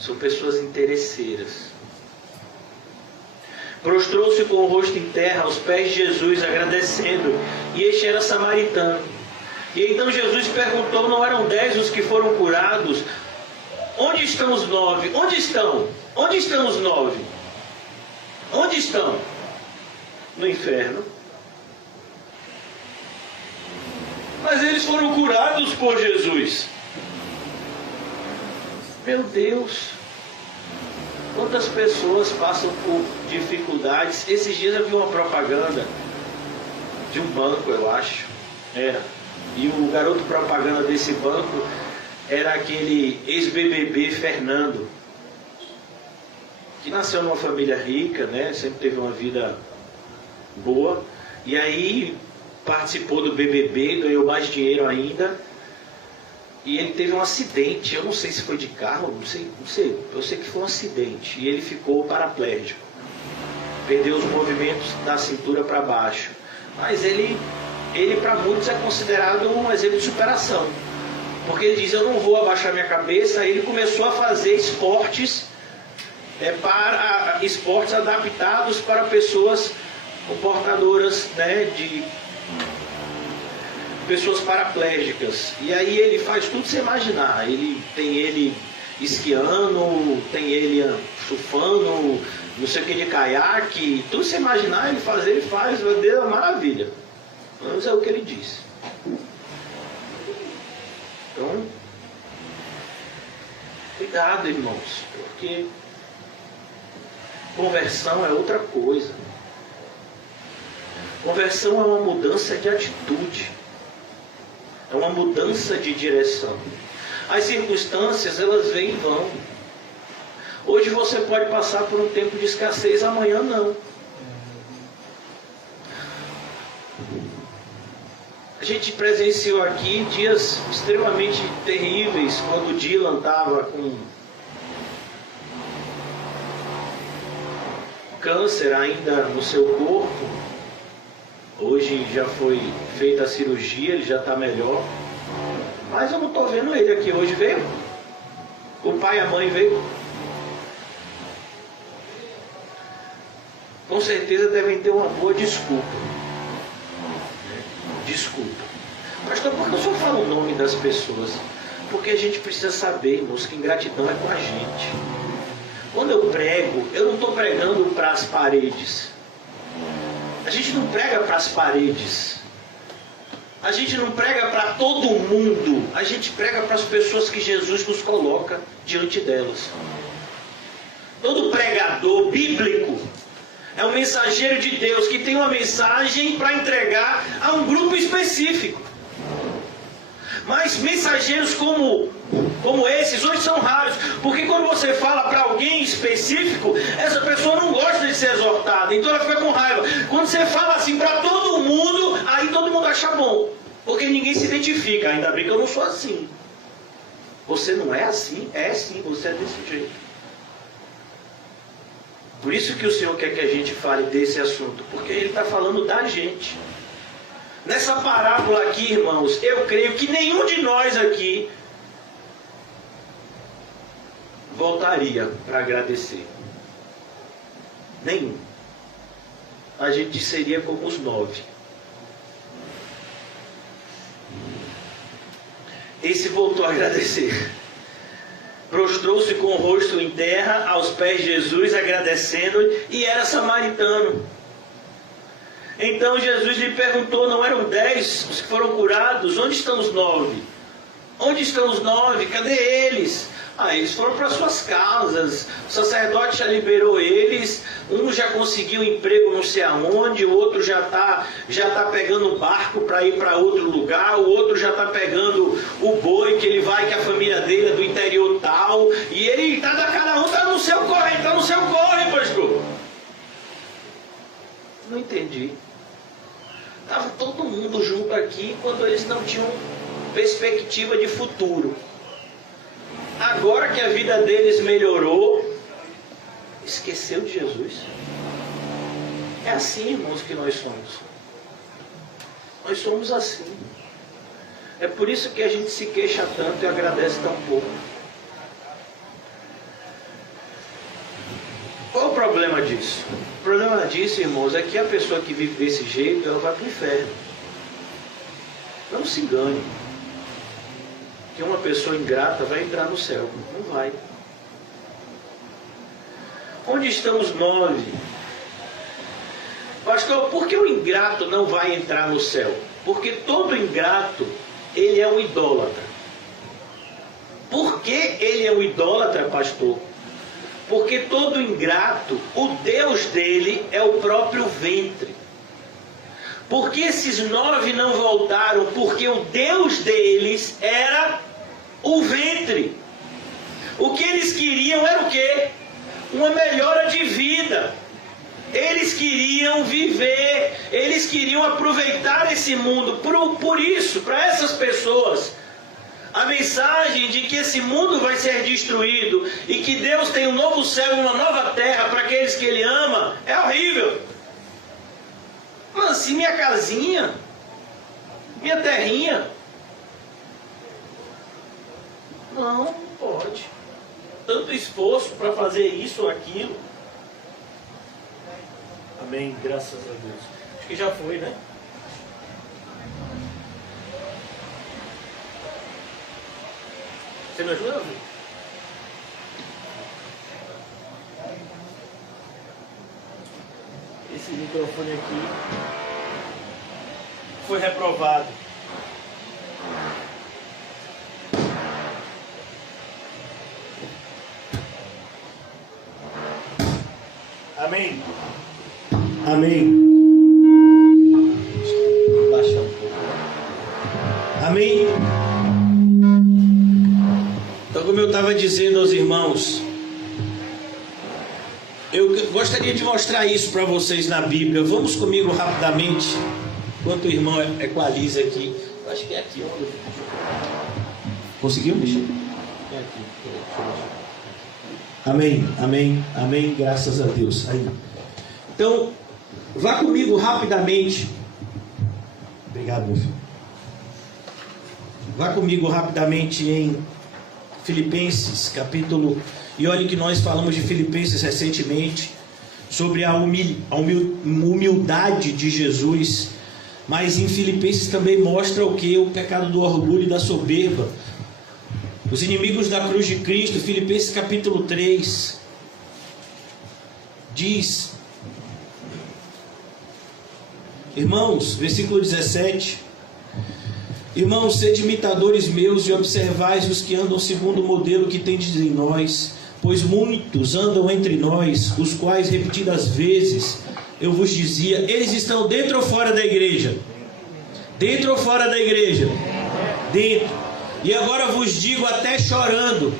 São pessoas interesseiras. Prostrou-se com o rosto em terra aos pés de Jesus, agradecendo. E este era samaritano. E então Jesus perguntou, não eram 10 os que foram curados? Onde estão os 9? Onde estão? Onde estão os 9? Onde estão? No inferno. Mas eles foram curados por Jesus. Meu Deus! Quantas pessoas passam por dificuldades? Esses dias eu vi uma propaganda de um banco, eu acho. Era. E o garoto propaganda desse banco era aquele ex-BBB Fernando, que nasceu numa família rica, né? Sempre teve uma vida boa. E aí participou do BBB, ganhou mais dinheiro ainda. E ele teve um acidente, eu não sei se foi de carro, não sei, eu sei que foi um acidente. E ele ficou paraplégico. Perdeu os movimentos da cintura para baixo. Mas ele para muitos é considerado um exemplo de superação. Porque ele diz, eu não vou abaixar minha cabeça. Aí ele começou a fazer esportes, esportes adaptados para pessoas portadoras, né, de pessoas paraplégicas. E aí ele faz tudo sem imaginar. Tem ele esquiando, tem ele surfando, não sei o que, de caiaque, tudo sem imaginar, ele faz, meu Deus, é uma maravilha. Pelo menos é o que ele diz. Então, cuidado, irmãos, porque conversão é outra coisa. Conversão é uma mudança de atitude. É uma mudança de direção. As circunstâncias, elas vêm e vão. Hoje você pode passar por um tempo de escassez, amanhã não. A gente presenciou aqui dias extremamente terríveis, quando o Dylan estava com câncer ainda no seu corpo. Hoje já foi feita a cirurgia, ele já está melhor. Mas eu não estou vendo ele aqui hoje. Veio? O pai e a mãe veio? Com certeza devem ter uma boa desculpa. Desculpa. Pastor, por que o senhor fala o nome das pessoas? Porque a gente precisa saber, irmãos, que ingratidão é com a gente. Quando eu prego, eu não estou pregando para as paredes. A gente não prega para as paredes. A gente não prega para todo mundo. A gente prega para as pessoas que Jesus nos coloca diante delas. Todo pregador bíblico é um mensageiro de Deus que tem uma mensagem para entregar a um grupo específico. Mas mensageiros como esses hoje são raros, porque quando você fala para alguém específico, essa pessoa não gosta de ser exortada, então ela fica com raiva. Quando você fala assim para todo mundo, aí todo mundo acha bom, porque ninguém se identifica. Ainda bem que eu não sou assim. Você não é assim? É sim, você é desse jeito. Por isso que o Senhor quer que a gente fale desse assunto, porque Ele está falando da gente. Nessa parábola aqui, irmãos, eu creio que nenhum de nós aqui voltaria para agradecer. Nenhum. A gente seria como os 9. Esse voltou a agradecer. Prostrou-se com o rosto em terra aos pés de Jesus, agradecendo, e era samaritano. Então Jesus lhe perguntou, não eram 10 os que foram curados? Onde estão os 9? Onde estão os 9? Cadê eles? Eles foram para suas casas, o sacerdote já liberou eles, um já conseguiu emprego não sei aonde, o outro já tá pegando barco para ir para outro lugar, o outro já está pegando o boi que ele vai, que a família dele é do interior tal, e ele cada um está no seu corre, pastor. Não entendi. Estava todo mundo junto aqui quando eles não tinham perspectiva de futuro. Agora que a vida deles melhorou, esqueceu de Jesus. É assim, irmãos, que nós somos. Nós somos assim. É por isso que a gente se queixa tanto e agradece tão pouco. Qual o problema disso? O problema disso, irmãos, é que a pessoa que vive desse jeito, ela vai para o inferno. Não se engane. Que uma pessoa ingrata vai entrar no céu. Não vai. Onde estão os 9? Pastor, por que o ingrato não vai entrar no céu? Porque todo ingrato, ele é um idólatra. Por que ele é um idólatra, pastor? Porque todo ingrato, o Deus dele é o próprio ventre. Porque esses 9 não voltaram? Porque o Deus deles era o ventre. O que eles queriam era o quê? Uma melhora de vida. Eles queriam viver, eles queriam aproveitar esse mundo. Por isso, para essas pessoas, a mensagem de que esse mundo vai ser destruído e que Deus tem um novo céu e uma nova terra para aqueles que Ele ama, é horrível. Mas se minha casinha, minha terrinha, não pode. Tanto esforço para fazer isso ou aquilo. Amém, graças a Deus. Acho que já foi, né? Você me ajuda, Davi? Esse microfone aqui foi reprovado. Amém. Amém. Vou baixar um pouco. Amém. Então, como eu estava dizendo aos irmãos, eu gostaria de mostrar isso para vocês na Bíblia. Vamos comigo rapidamente, enquanto o irmão equaliza aqui. Eu acho que é aqui. Conseguiu mexer? É aqui. Amém, amém, amém, graças a Deus. Aí. Então, vá comigo rapidamente. Obrigado, meu filho. Vá comigo rapidamente em Filipenses, capítulo. E olhe que nós falamos de Filipenses recentemente, sobre a humildade de Jesus. Mas em Filipenses também mostra o que? O pecado do orgulho e da soberba. Os inimigos da cruz de Cristo. Filipenses capítulo 3 diz, irmãos, versículo 17: irmãos, sede imitadores meus e observais os que andam segundo o modelo que tendes em nós, pois muitos andam entre nós, os quais repetidas vezes eu vos dizia, eles estão dentro ou fora da igreja? Dentro ou fora da igreja? Dentro. E agora vos digo até chorando.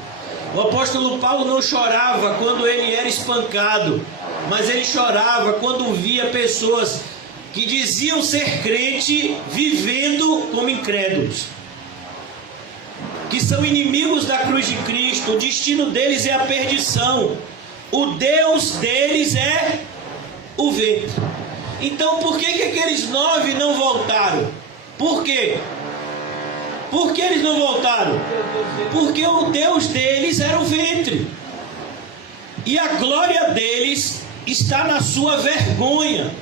O apóstolo Paulo não chorava quando ele era espancado, mas ele chorava quando via pessoas que diziam ser crente vivendo como incrédulos, que são inimigos da cruz de Cristo. O destino deles é a perdição. O Deus deles é o ventre. Então por que aqueles 9 não voltaram? Por quê? Por que eles não voltaram? Porque o Deus deles era o ventre. E a glória deles está na sua vergonha.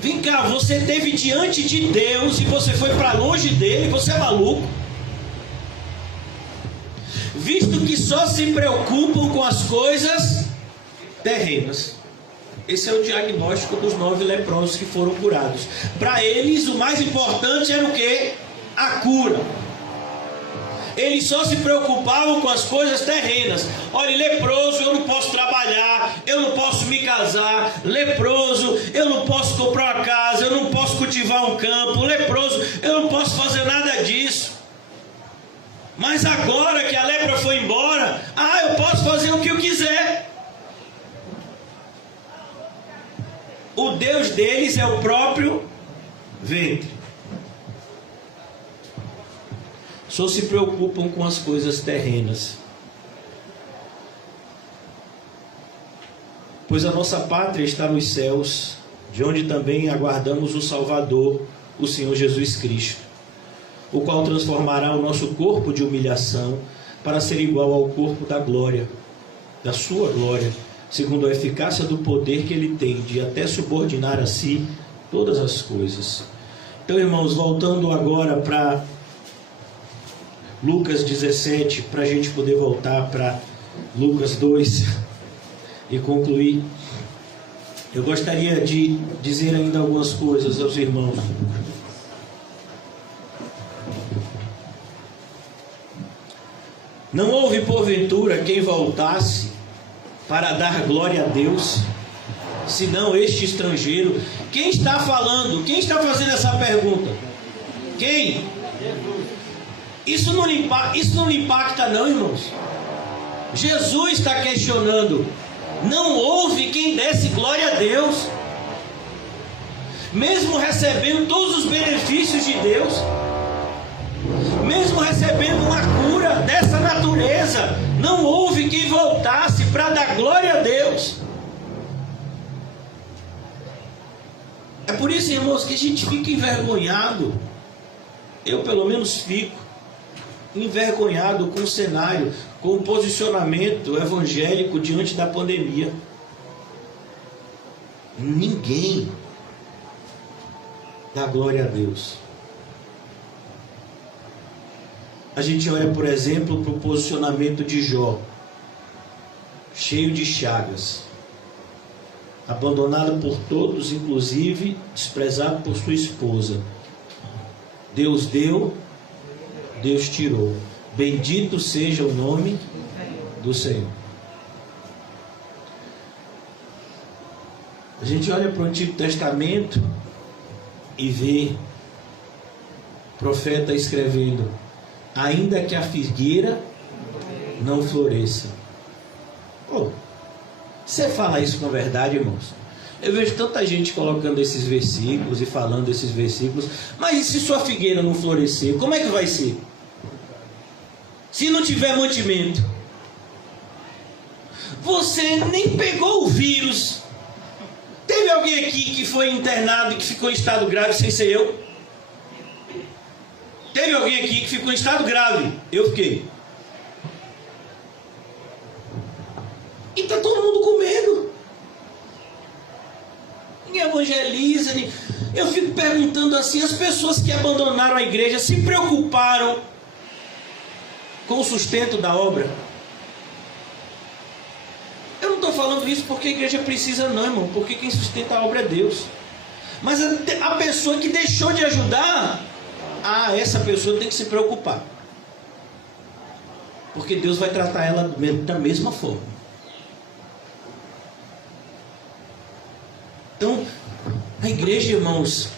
Vem cá, você esteve diante de Deus e você foi para longe dele, você é maluco? Visto que só se preocupam com as coisas terrenas. Esse é o diagnóstico dos 9 leprosos que foram curados. Para eles o mais importante era o quê? A cura. Eles só se preocupavam com as coisas terrenas. Olha, leproso, eu não posso trabalhar, eu não posso me casar. Leproso, eu não posso comprar uma casa, eu não posso cultivar um campo. Leproso, eu não posso fazer nada disso. Mas agora que a lepra foi embora, eu posso fazer o que eu quiser. O Deus deles é o próprio ventre. Só se preocupam com as coisas terrenas. Pois a nossa pátria está nos céus, de onde também aguardamos o Salvador, o Senhor Jesus Cristo, o qual transformará o nosso corpo de humilhação para ser igual ao corpo da glória, da sua glória, segundo a eficácia do poder que ele tem de até subordinar a si todas as coisas. Então, irmãos, voltando agora para Lucas 17, para a gente poder voltar para Lucas 2 e concluir, eu gostaria de dizer ainda algumas coisas aos irmãos. Não houve porventura quem voltasse para dar glória a Deus, senão este estrangeiro. Quem está falando? Quem está fazendo essa pergunta? Quem? Isso não lhe impacta não, irmãos. Jesus está questionando. Não houve quem desse glória a Deus, mesmo recebendo todos os benefícios de Deus, mesmo recebendo uma cura dessa natureza, não houve quem voltasse para dar glória a Deus. É por isso, irmãos, que a gente fica envergonhado. Eu pelo menos fico envergonhado com o cenário, com o posicionamento evangélico diante da pandemia. Ninguém dá glória a Deus. A gente olha, por exemplo, para o posicionamento de Jó, cheio de chagas, abandonado por todos, inclusive desprezado por sua esposa. Deus deu, Deus tirou. Bendito seja o nome do Senhor. A gente olha para o Antigo Testamento e vê o profeta escrevendo: ainda que a figueira não floresça. Você fala isso com verdade, irmãos? Eu vejo tanta gente colocando esses versículos e falando esses versículos, mas e se sua figueira não florescer, como é que vai ser? Se não tiver mantimento? Você nem pegou o vírus. Teve alguém aqui que foi internado e que ficou em estado grave sem ser eu? Teve alguém aqui que ficou em estado grave? Eu fiquei. E está todo mundo com medo. Ninguém evangeliza. Eu fico perguntando assim, as pessoas que abandonaram a igreja se preocuparam com o sustento da obra? Eu não estou falando isso porque a igreja precisa não, irmão, porque quem sustenta a obra é Deus. Mas a pessoa que deixou de ajudar, essa pessoa tem que se preocupar, porque Deus vai tratar ela da mesma forma. Então, a igreja, irmãos,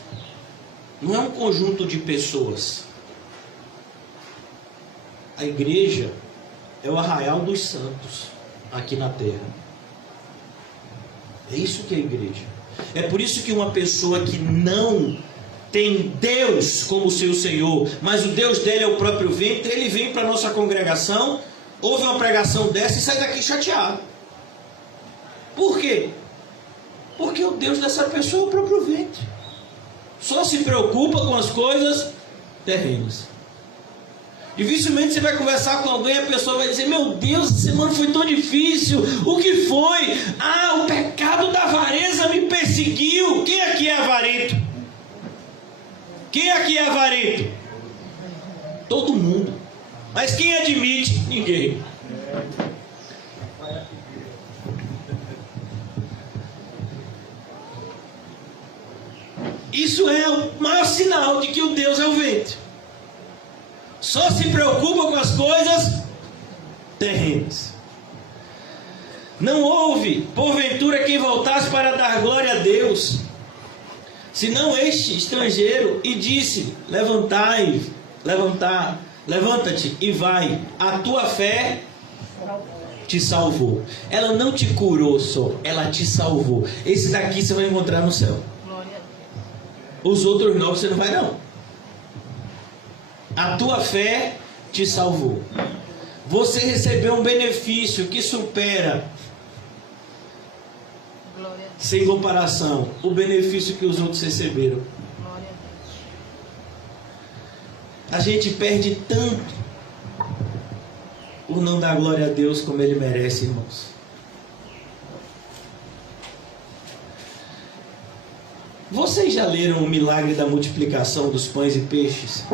não é um conjunto de pessoas. A igreja é o arraial dos santos aqui na terra. É isso que é a igreja. É por isso que uma pessoa que não tem Deus como seu Senhor, mas o Deus dele é o próprio ventre, ele vem para a nossa congregação, ouve uma pregação dessa e sai daqui chateado. Por quê? Porque o Deus dessa pessoa é o próprio ventre. Só se preocupa com as coisas terrenas. Dificilmente você vai conversar com alguém e a pessoa vai dizer: meu Deus, essa semana foi tão difícil. O que foi? O pecado da avareza me perseguiu. Quem aqui é avarento? Quem aqui é avarento? Todo mundo. Mas quem admite? Ninguém. Isso é o maior sinal de que o Deus é o ventre. Só se preocupa com as coisas terrenas. Não houve, porventura, quem voltasse para dar glória a Deus, senão este estrangeiro, e disse: levanta-te e vai, a tua fé te salvou. Ela não te curou só, ela te salvou. Esse daqui você vai encontrar no céu. Os outros não, você não vai não. A tua fé te salvou. Você recebeu um benefício que supera, sem comparação, o benefício que os outros receberam. A gente perde tanto por não dar glória a Deus como Ele merece, irmãos. Vocês já leram o milagre da multiplicação dos pães e peixes?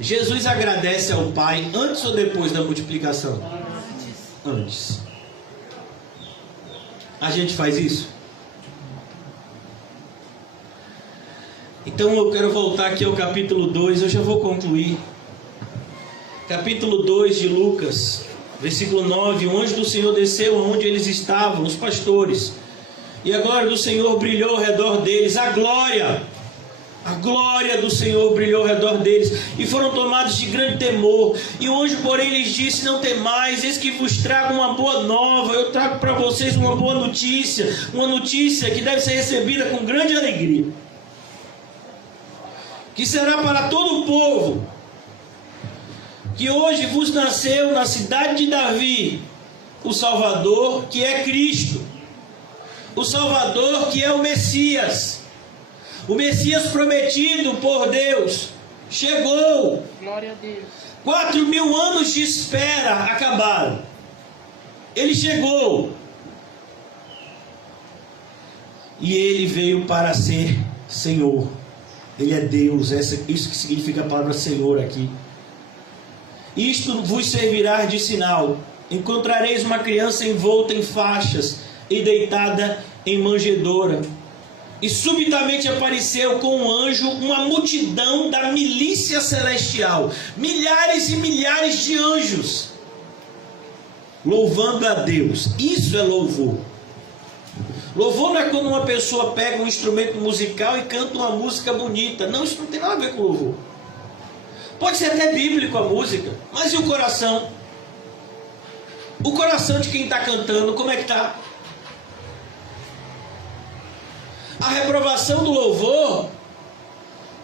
Jesus agradece ao Pai antes ou depois da multiplicação? Antes. A gente faz isso? Então eu quero voltar aqui ao capítulo 2, eu já vou concluir. Capítulo 2 de Lucas, versículo 9: o anjo do Senhor desceu aonde eles estavam, os pastores, e a glória do Senhor brilhou ao redor deles. A glória do Senhor brilhou ao redor deles, e foram tomados de grande temor. E o anjo, porém, lhes disse: não temais, eis que vos trago uma boa nova. Eu trago para vocês uma boa notícia, uma notícia que deve ser recebida com grande alegria, que será para todo o povo, que hoje vos nasceu na cidade de Davi o Salvador, que é Cristo, o Salvador, que é o Messias prometido por Deus. Chegou. Glória a Deus. 4.000 anos de espera acabaram. Ele chegou. E ele veio para ser Senhor. Ele é Deus. Isso que significa a palavra Senhor aqui. Isto vos servirá de sinal: encontrareis uma criança envolta em faixas e deitada em manjedoura. E subitamente apareceu com um anjo uma multidão da milícia celestial, milhares e milhares de anjos, louvando a Deus. Isso é louvor. Louvor não é quando uma pessoa pega um instrumento musical e canta uma música bonita. Não, isso não tem nada a ver com louvor. Pode ser até bíblico a música, mas e o coração? O coração de quem está cantando, como é que está? A reprovação do louvor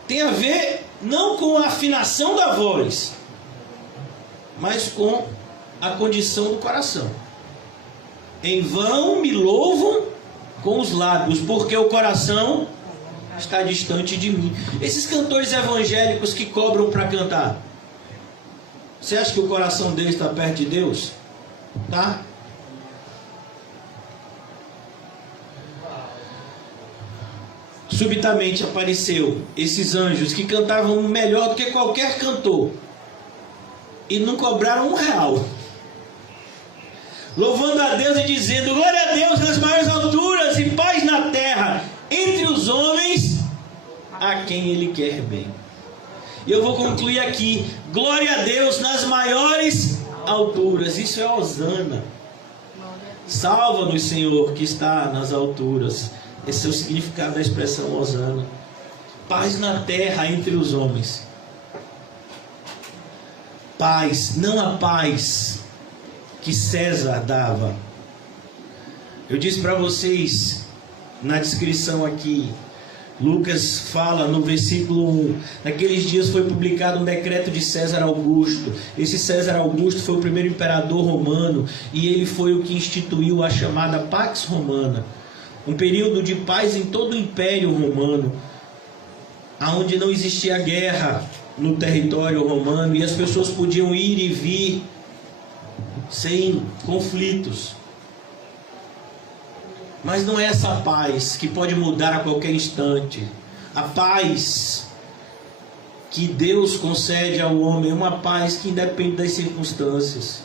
tem a ver não com a afinação da voz, mas com a condição do coração. Em vão me louvam com os lábios, porque o coração está distante de mim. Esses cantores evangélicos que cobram para cantar, você acha que o coração deles está perto de Deus? Tá? Subitamente apareceu esses anjos que cantavam melhor do que qualquer cantor e não cobraram R$1, louvando a Deus e dizendo: glória a Deus nas maiores alturas e paz na terra entre os homens a quem Ele quer bem. E eu vou concluir aqui: glória a Deus nas maiores alturas. Isso é hosana. Salva-nos, Senhor, que está nas alturas. Esse é o significado da expressão hosana. Paz na terra entre os homens. Paz, não a paz que César dava. Eu disse para vocês na descrição aqui, Lucas fala no versículo 1: naqueles dias foi publicado um decreto de César Augusto. Esse César Augusto foi o primeiro imperador romano, e ele foi o que instituiu a chamada Pax Romana, um período de paz em todo o Império Romano, onde não existia guerra no território romano, e as pessoas podiam ir e vir sem conflitos. Mas não é essa paz que pode mudar a qualquer instante. A paz que Deus concede ao homem é uma paz que independe das circunstâncias.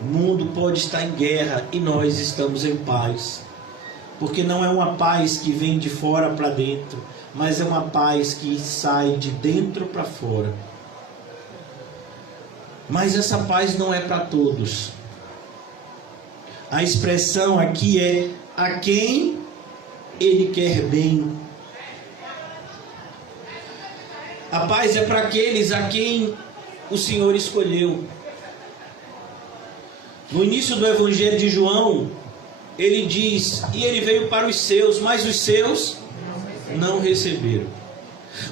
O mundo pode estar em guerra e nós estamos em paz, porque não é uma paz que vem de fora para dentro, mas é uma paz que sai de dentro para fora. Mas essa paz não é para todos. A expressão aqui é a quem Ele quer bem. A paz é para aqueles a quem o Senhor escolheu. No início do Evangelho de João, ele diz: e ele veio para os seus, mas os seus não receberam.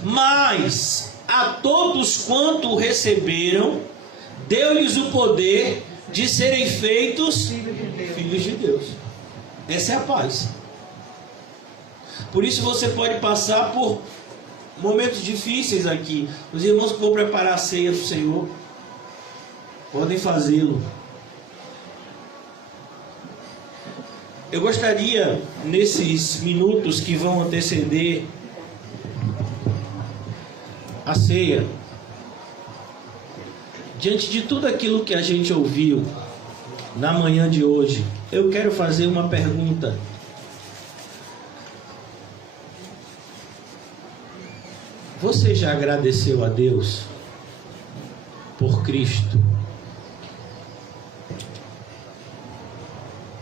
Mas a todos quanto o receberam, deu-lhes o poder de serem feitos filhos de Deus. Essa é a paz. Por isso você pode passar por momentos difíceis aqui. Os irmãos que vão preparar a ceia do Senhor podem fazê-lo. Eu gostaria, nesses minutos que vão anteceder a ceia, diante de tudo aquilo que a gente ouviu na manhã de hoje, eu quero fazer uma pergunta. Você já agradeceu a Deus por Cristo?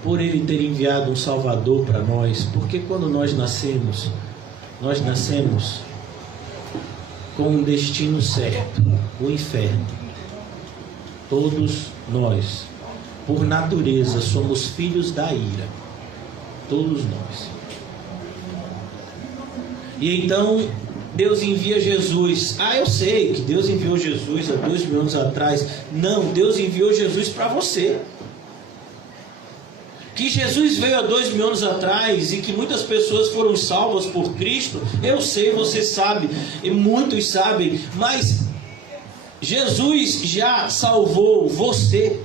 Por Ele ter enviado um Salvador para nós? Porque quando nós nascemos com um destino certo, o inferno. Todos nós, por natureza, somos filhos da ira. Todos nós. E então Deus envia Jesus. Eu sei que Deus enviou Jesus há 2000 anos atrás. Não, Deus enviou Jesus para você. Que Jesus veio há 2000 anos atrás e que muitas pessoas foram salvas por Cristo, eu sei, você sabe, e muitos sabem, mas Jesus já salvou você?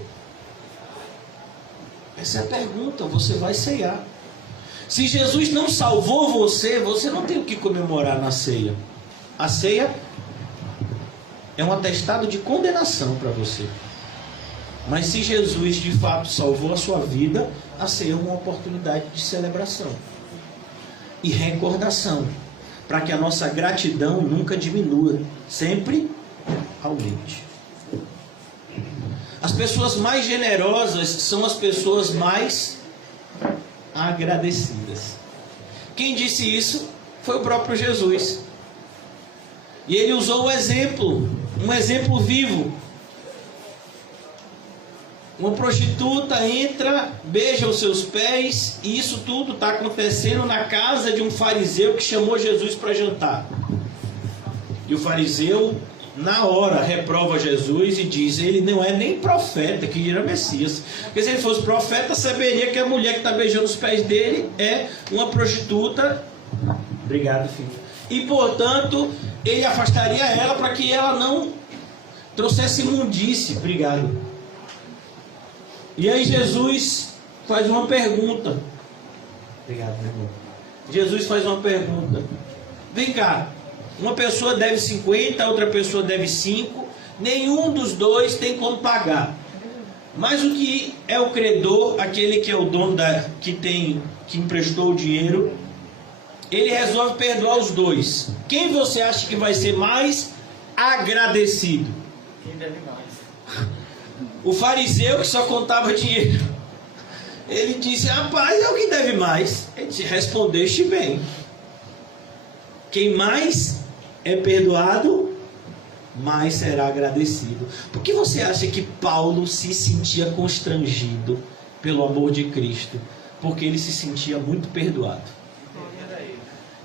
Essa é a pergunta. Você vai ceiar. Se Jesus não salvou você, você não tem o que comemorar na ceia. A ceia é um atestado de condenação para você. Mas se Jesus de fato salvou a sua vida, a ceia é uma oportunidade de celebração e recordação, para que a nossa gratidão nunca diminua, sempre aumente. As pessoas mais generosas são as pessoas mais agradecidas. Quem disse isso foi o próprio Jesus. E ele usou o exemplo, um exemplo vivo. Uma prostituta entra, beija os seus pés, e isso tudo está acontecendo na casa de um fariseu que chamou Jesus para jantar. E o fariseu, na hora, reprova Jesus e diz: ele não é nem profeta, que dirá Messias. Porque se ele fosse profeta, saberia que a mulher que está beijando os pés dele é uma prostituta. Obrigado, filho. E portanto, ele afastaria ela para que ela não trouxesse imundície. Obrigado. E aí Jesus faz uma pergunta. Obrigado, meu irmão. Jesus faz uma pergunta. Vem cá, uma pessoa deve 50, outra pessoa deve 5. Nenhum dos dois tem como pagar. Mas o que é o credor, aquele que é o dono que emprestou o dinheiro, ele resolve perdoar os dois. Quem você acha que vai ser mais agradecido? Quem deve mais? O fariseu, que só contava dinheiro. Ele disse: rapaz, é o que deve mais. Ele disse: respondeste bem. Quem mais é perdoado, mais será agradecido. Por que você acha que Paulo se sentia constrangido pelo amor de Cristo? Porque ele se sentia muito perdoado.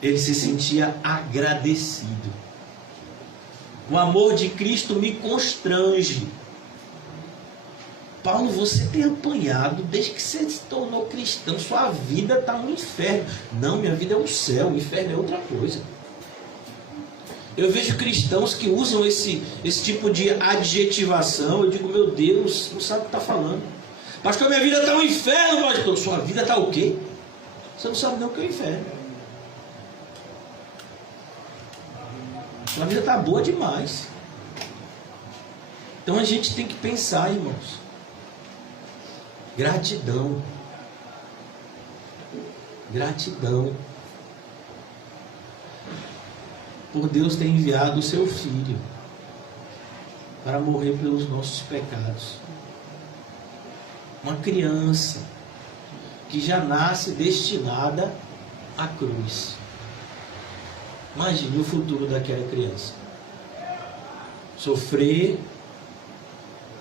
Ele se sentia agradecido. O amor de Cristo me constrange. Paulo, você tem apanhado desde que você se tornou cristão. Sua vida está um inferno. Não, minha vida é um céu. O inferno é outra coisa. Eu vejo cristãos que usam esse tipo de adjetivação. Eu digo: meu Deus, não sabe o que está falando. Pastor, minha vida está um inferno, pastor. Sua vida está o quê? Você não sabe nem o que é o inferno. Sua vida está boa demais. Então a gente tem que pensar, irmãos. Gratidão. Gratidão. Por Deus ter enviado o seu Filho para morrer pelos nossos pecados. Uma criança que já nasce destinada à cruz. Imagine o futuro daquela criança. Sofrer,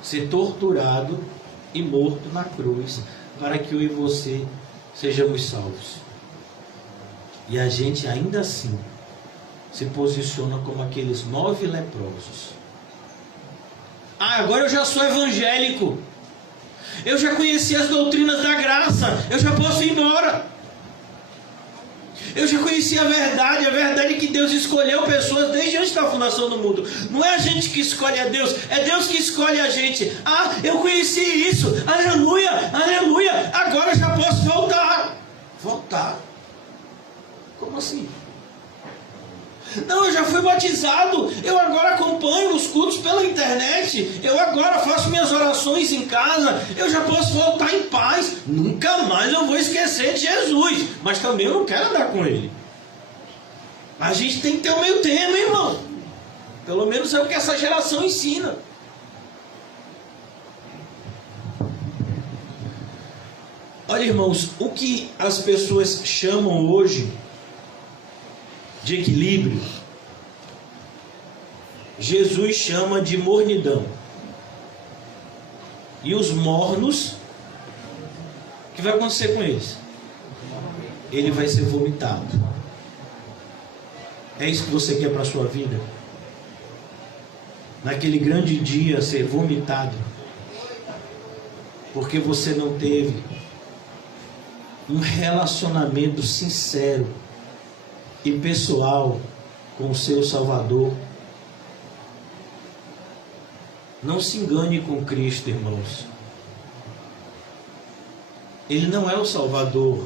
ser torturado e morto na cruz, para que eu e você sejamos salvos. E a gente ainda assim se posiciona como aqueles 9 leprosos. Agora eu já sou evangélico. Eu já conheci as doutrinas da graça. Eu já posso ir embora. Eu já conheci a verdade é que Deus escolheu pessoas desde antes da fundação do mundo. Não é a gente que escolhe a Deus, é Deus que escolhe a gente. Eu conheci isso, aleluia, aleluia, agora eu já posso voltar. batizado, eu agora acompanho os cultos pela internet, eu agora faço minhas orações em casa, eu já posso voltar em paz, nunca mais eu vou esquecer de Jesus, mas também eu não quero andar com Ele. A gente tem que ter o meio termo, irmão. Pelo menos é o que essa geração ensina. Olha, irmãos, o que as pessoas chamam hoje de equilíbrio, Jesus chama de mornidão. E os mornos, o que vai acontecer com eles? Ele vai ser vomitado. É isso que você quer para a sua vida? Naquele grande dia ser vomitado, porque você não teve um relacionamento sincero e pessoal com o seu Salvador. Não se engane com Cristo, irmãos. Ele não é o Salvador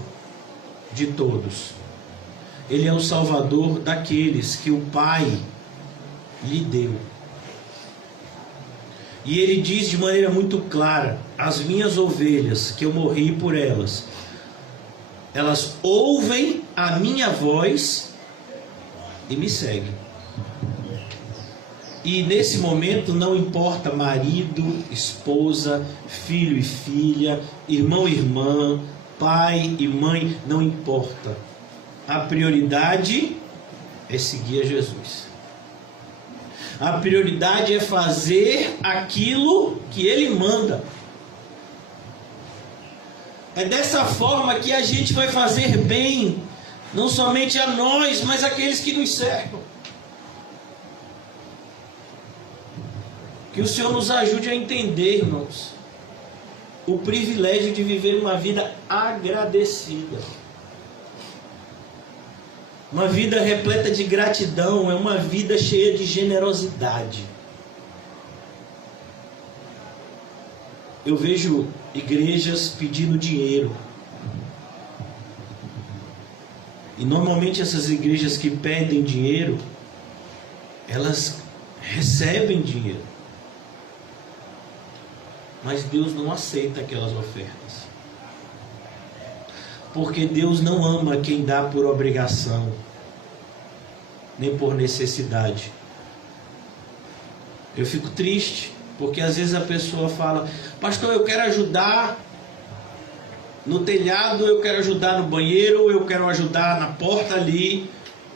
de todos. Ele é o Salvador daqueles que o Pai lhe deu. E ele diz de maneira muito clara: as minhas ovelhas, que eu morri por elas, elas ouvem a minha voz e me seguem. E nesse momento não importa marido, esposa, filho e filha, irmão e irmã, pai e mãe, não importa. A prioridade é seguir a Jesus. A prioridade é fazer aquilo que Ele manda. É dessa forma que a gente vai fazer bem, não somente a nós, mas àqueles que nos cercam. Que o Senhor nos ajude a entender, irmãos, o privilégio de viver uma vida agradecida. Uma vida repleta de gratidão é uma vida cheia de generosidade. Eu vejo igrejas pedindo dinheiro. E normalmente essas igrejas que pedem dinheiro, elas recebem dinheiro. Mas Deus não aceita aquelas ofertas. Porque Deus não ama quem dá por obrigação, nem por necessidade. Eu fico triste, porque às vezes a pessoa fala: pastor, eu quero ajudar no telhado, eu quero ajudar no banheiro, eu quero ajudar na porta ali.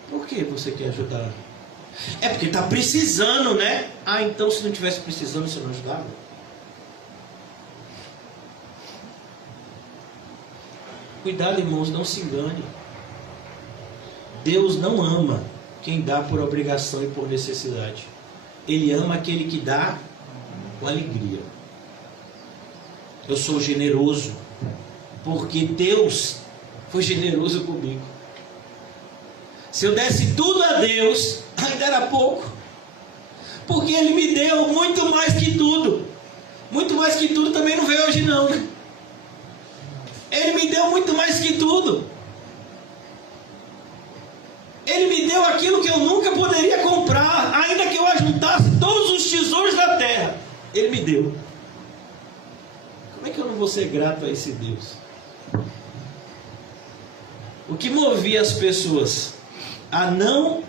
Por que você quer ajudar? É porque está precisando, né? Ah, então se não tivesse precisando, você não ajudava? Cuidado, irmãos, não se engane. Deus não ama quem dá por obrigação e por necessidade. Ele ama aquele que dá com alegria. Eu sou generoso porque Deus foi generoso comigo. Se eu desse tudo a Deus, ainda era pouco. Porque Ele me deu muito mais que tudo. Muito mais que tudo também não veio hoje não. Ele me deu muito mais que tudo. Ele me deu aquilo que eu nunca poderia comprar, ainda que eu ajuntasse todos os tesouros da terra. Ele me deu. Como é que eu não vou ser grato a esse Deus? O que movia as pessoas a não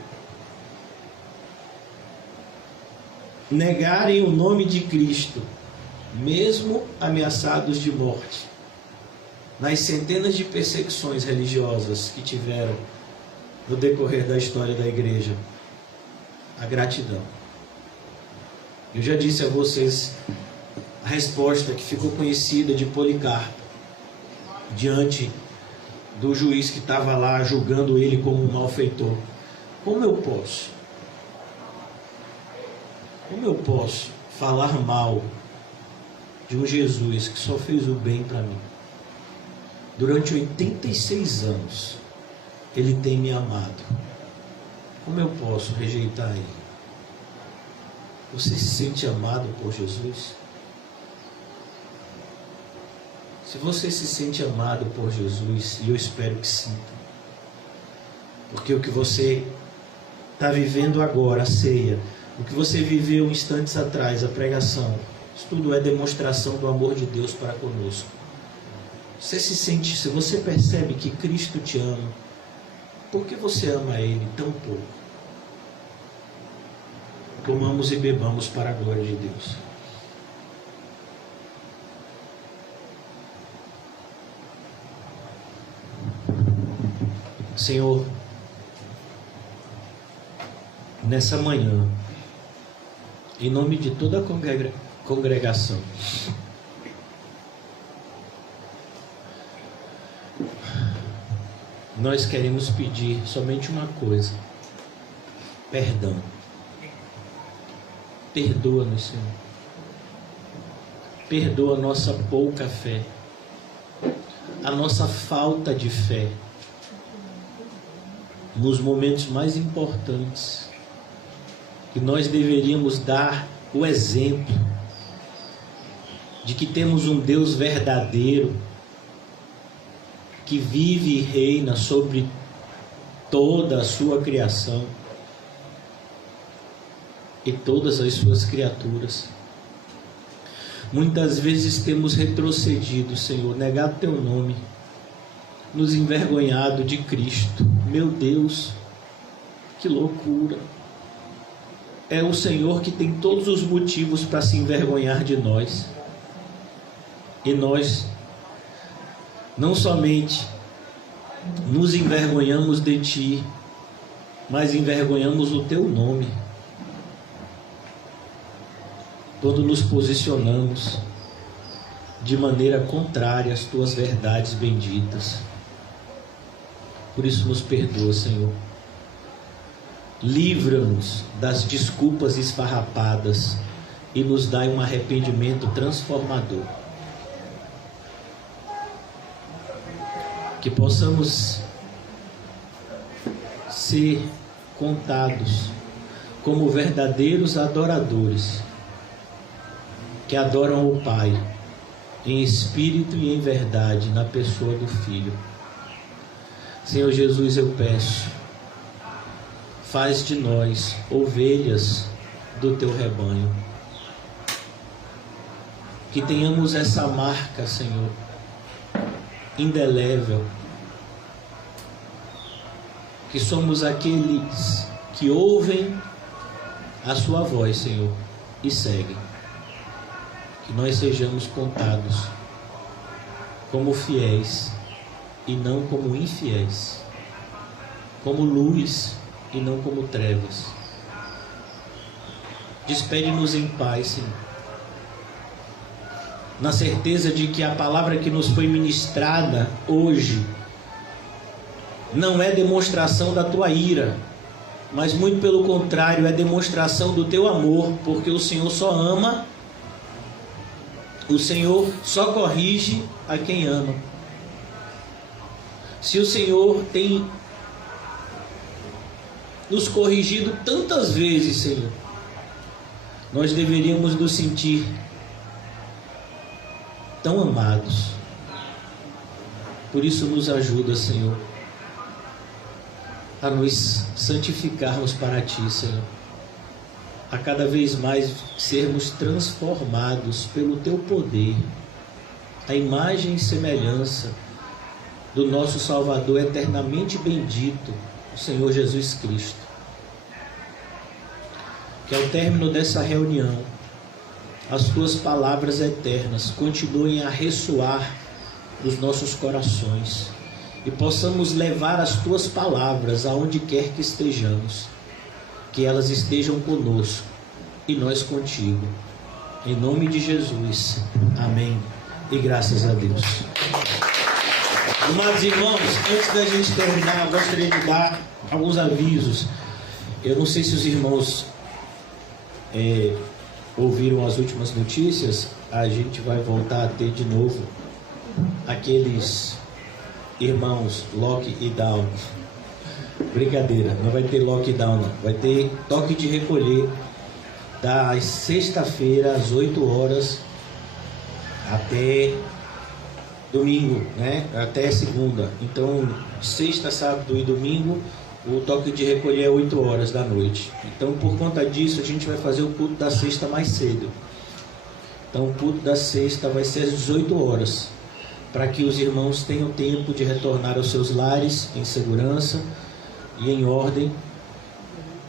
negarem o nome de Cristo, mesmo ameaçados de morte, nas centenas de perseguições religiosas que tiveram no decorrer da história da igreja? A gratidão. Eu já disse a vocês a resposta que ficou conhecida de Policarpo diante do juiz que estava lá julgando ele como um malfeitor. Como eu posso falar mal de um Jesus que só fez o bem para mim? Durante 86 anos, Ele tem me amado. Como eu posso rejeitar Ele? Você se sente amado por Jesus? Se você se sente amado por Jesus, e eu espero que sim, porque o que você está vivendo agora a ceia, o que você viveu instantes atrás, a pregação, isso tudo é demonstração do amor de Deus para conosco. Você se sente, se você percebe que Cristo te ama, por que você ama Ele tão pouco? Comamos e bebamos para a glória de Deus. Senhor, nessa manhã, em nome de toda a congregação, nós queremos pedir somente uma coisa: perdão. Perdoa-nos, Senhor. Perdoa a nossa pouca fé, a nossa falta de fé, nos momentos mais importantes, que nós deveríamos dar o exemplo de que temos um Deus verdadeiro, que vive e reina sobre toda a sua criação e todas as suas criaturas. Muitas vezes temos retrocedido, Senhor, negado teu nome, nos envergonhado de Cristo. Meu Deus, que loucura! É o Senhor que tem todos os motivos para se envergonhar de nós. E nós não somente nos envergonhamos de Ti, mas envergonhamos o Teu nome, quando nos posicionamos de maneira contrária às Tuas verdades benditas. Por isso nos perdoa, Senhor. Livra-nos das desculpas esfarrapadas e nos dai um arrependimento transformador. Que possamos ser contados como verdadeiros adoradores, que adoram o Pai em espírito e em verdade, na pessoa do Filho. Senhor Jesus, eu peço, faz de nós ovelhas do teu rebanho, que tenhamos essa marca, Senhor, indelével, que somos aqueles que ouvem a sua voz, Senhor, e seguem. Que nós sejamos contados como fiéis e não como infiéis, como luz e não como trevas. Despede-nos em paz, Senhor, na certeza de que a palavra que nos foi ministrada hoje não é demonstração da tua ira, mas muito pelo contrário, é demonstração do teu amor, porque o Senhor só ama, o Senhor só corrige a quem ama. Se o Senhor tem nos corrigido tantas vezes, Senhor, nós deveríamos nos sentir tão amados. Por isso nos ajuda, Senhor, a nos santificarmos para Ti, Senhor, a cada vez mais sermos transformados pelo Teu poder, a imagem e semelhança do nosso Salvador eternamente bendito, o Senhor Jesus Cristo. Que ao término dessa reunião, as Tuas palavras eternas continuem a ressoar nos nossos corações e possamos levar as Tuas palavras aonde quer que estejamos, que elas estejam conosco e nós contigo. Em nome de Jesus. Amém. E graças a Deus. Amados irmãos, antes da gente terminar, eu gostaria de dar alguns avisos. Eu não sei se os irmãos ouviram as últimas notícias. A gente vai voltar a ter de novo aqueles irmãos lock e down. Brincadeira, não vai ter lockdown, não. Vai ter toque de recolher da sexta-feira às 8 horas até domingo, né? Até segunda. Então, sexta, sábado e domingo o toque de recolher é 8 horas da noite. Então, por conta disso, a gente vai fazer o culto da sexta mais cedo. Então, o culto da sexta vai ser às 18 horas, para que os irmãos tenham tempo de retornar aos seus lares em segurança e em ordem,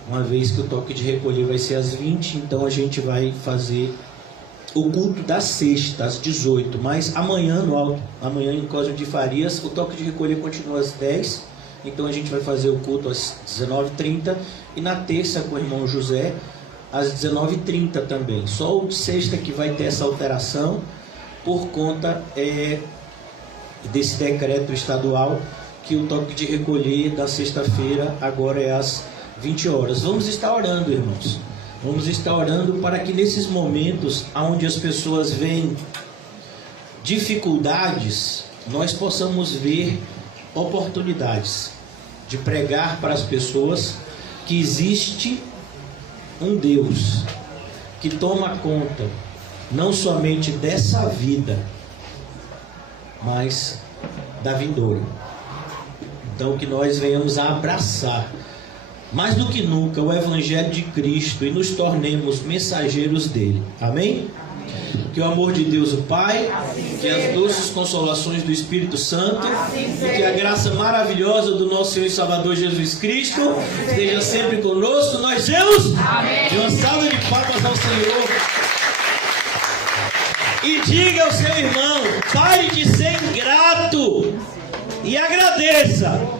uma vez que o toque de recolher vai ser às 20, então a gente vai fazer o culto da sexta às 18, mas amanhã em Cosme de Farias, o toque de recolher continua às 10, então a gente vai fazer o culto às 19h30 e na terça com o irmão José às 19h30 também. Só o de sexta que vai ter essa alteração por conta desse decreto estadual, que o toque de recolher da sexta-feira agora é às 20 horas. Vamos estar orando, irmãos. Vamos estar orando para que nesses momentos onde as pessoas veem dificuldades, nós possamos ver oportunidades de pregar para as pessoas que existe um Deus que toma conta não somente dessa vida, mas da vindoura. Então, que nós venhamos a abraçar mais do que nunca o Evangelho de Cristo e nos tornemos mensageiros dele. Amém? Que o amor de Deus o Pai, que as doces consolações do Espírito Santo e que a graça maravilhosa do nosso Senhor e Salvador Jesus Cristo esteja sempre conosco. Nós dizemos de uma salva de palmas ao Senhor. E diga ao seu irmão: pare de ser ingrato e agradeça.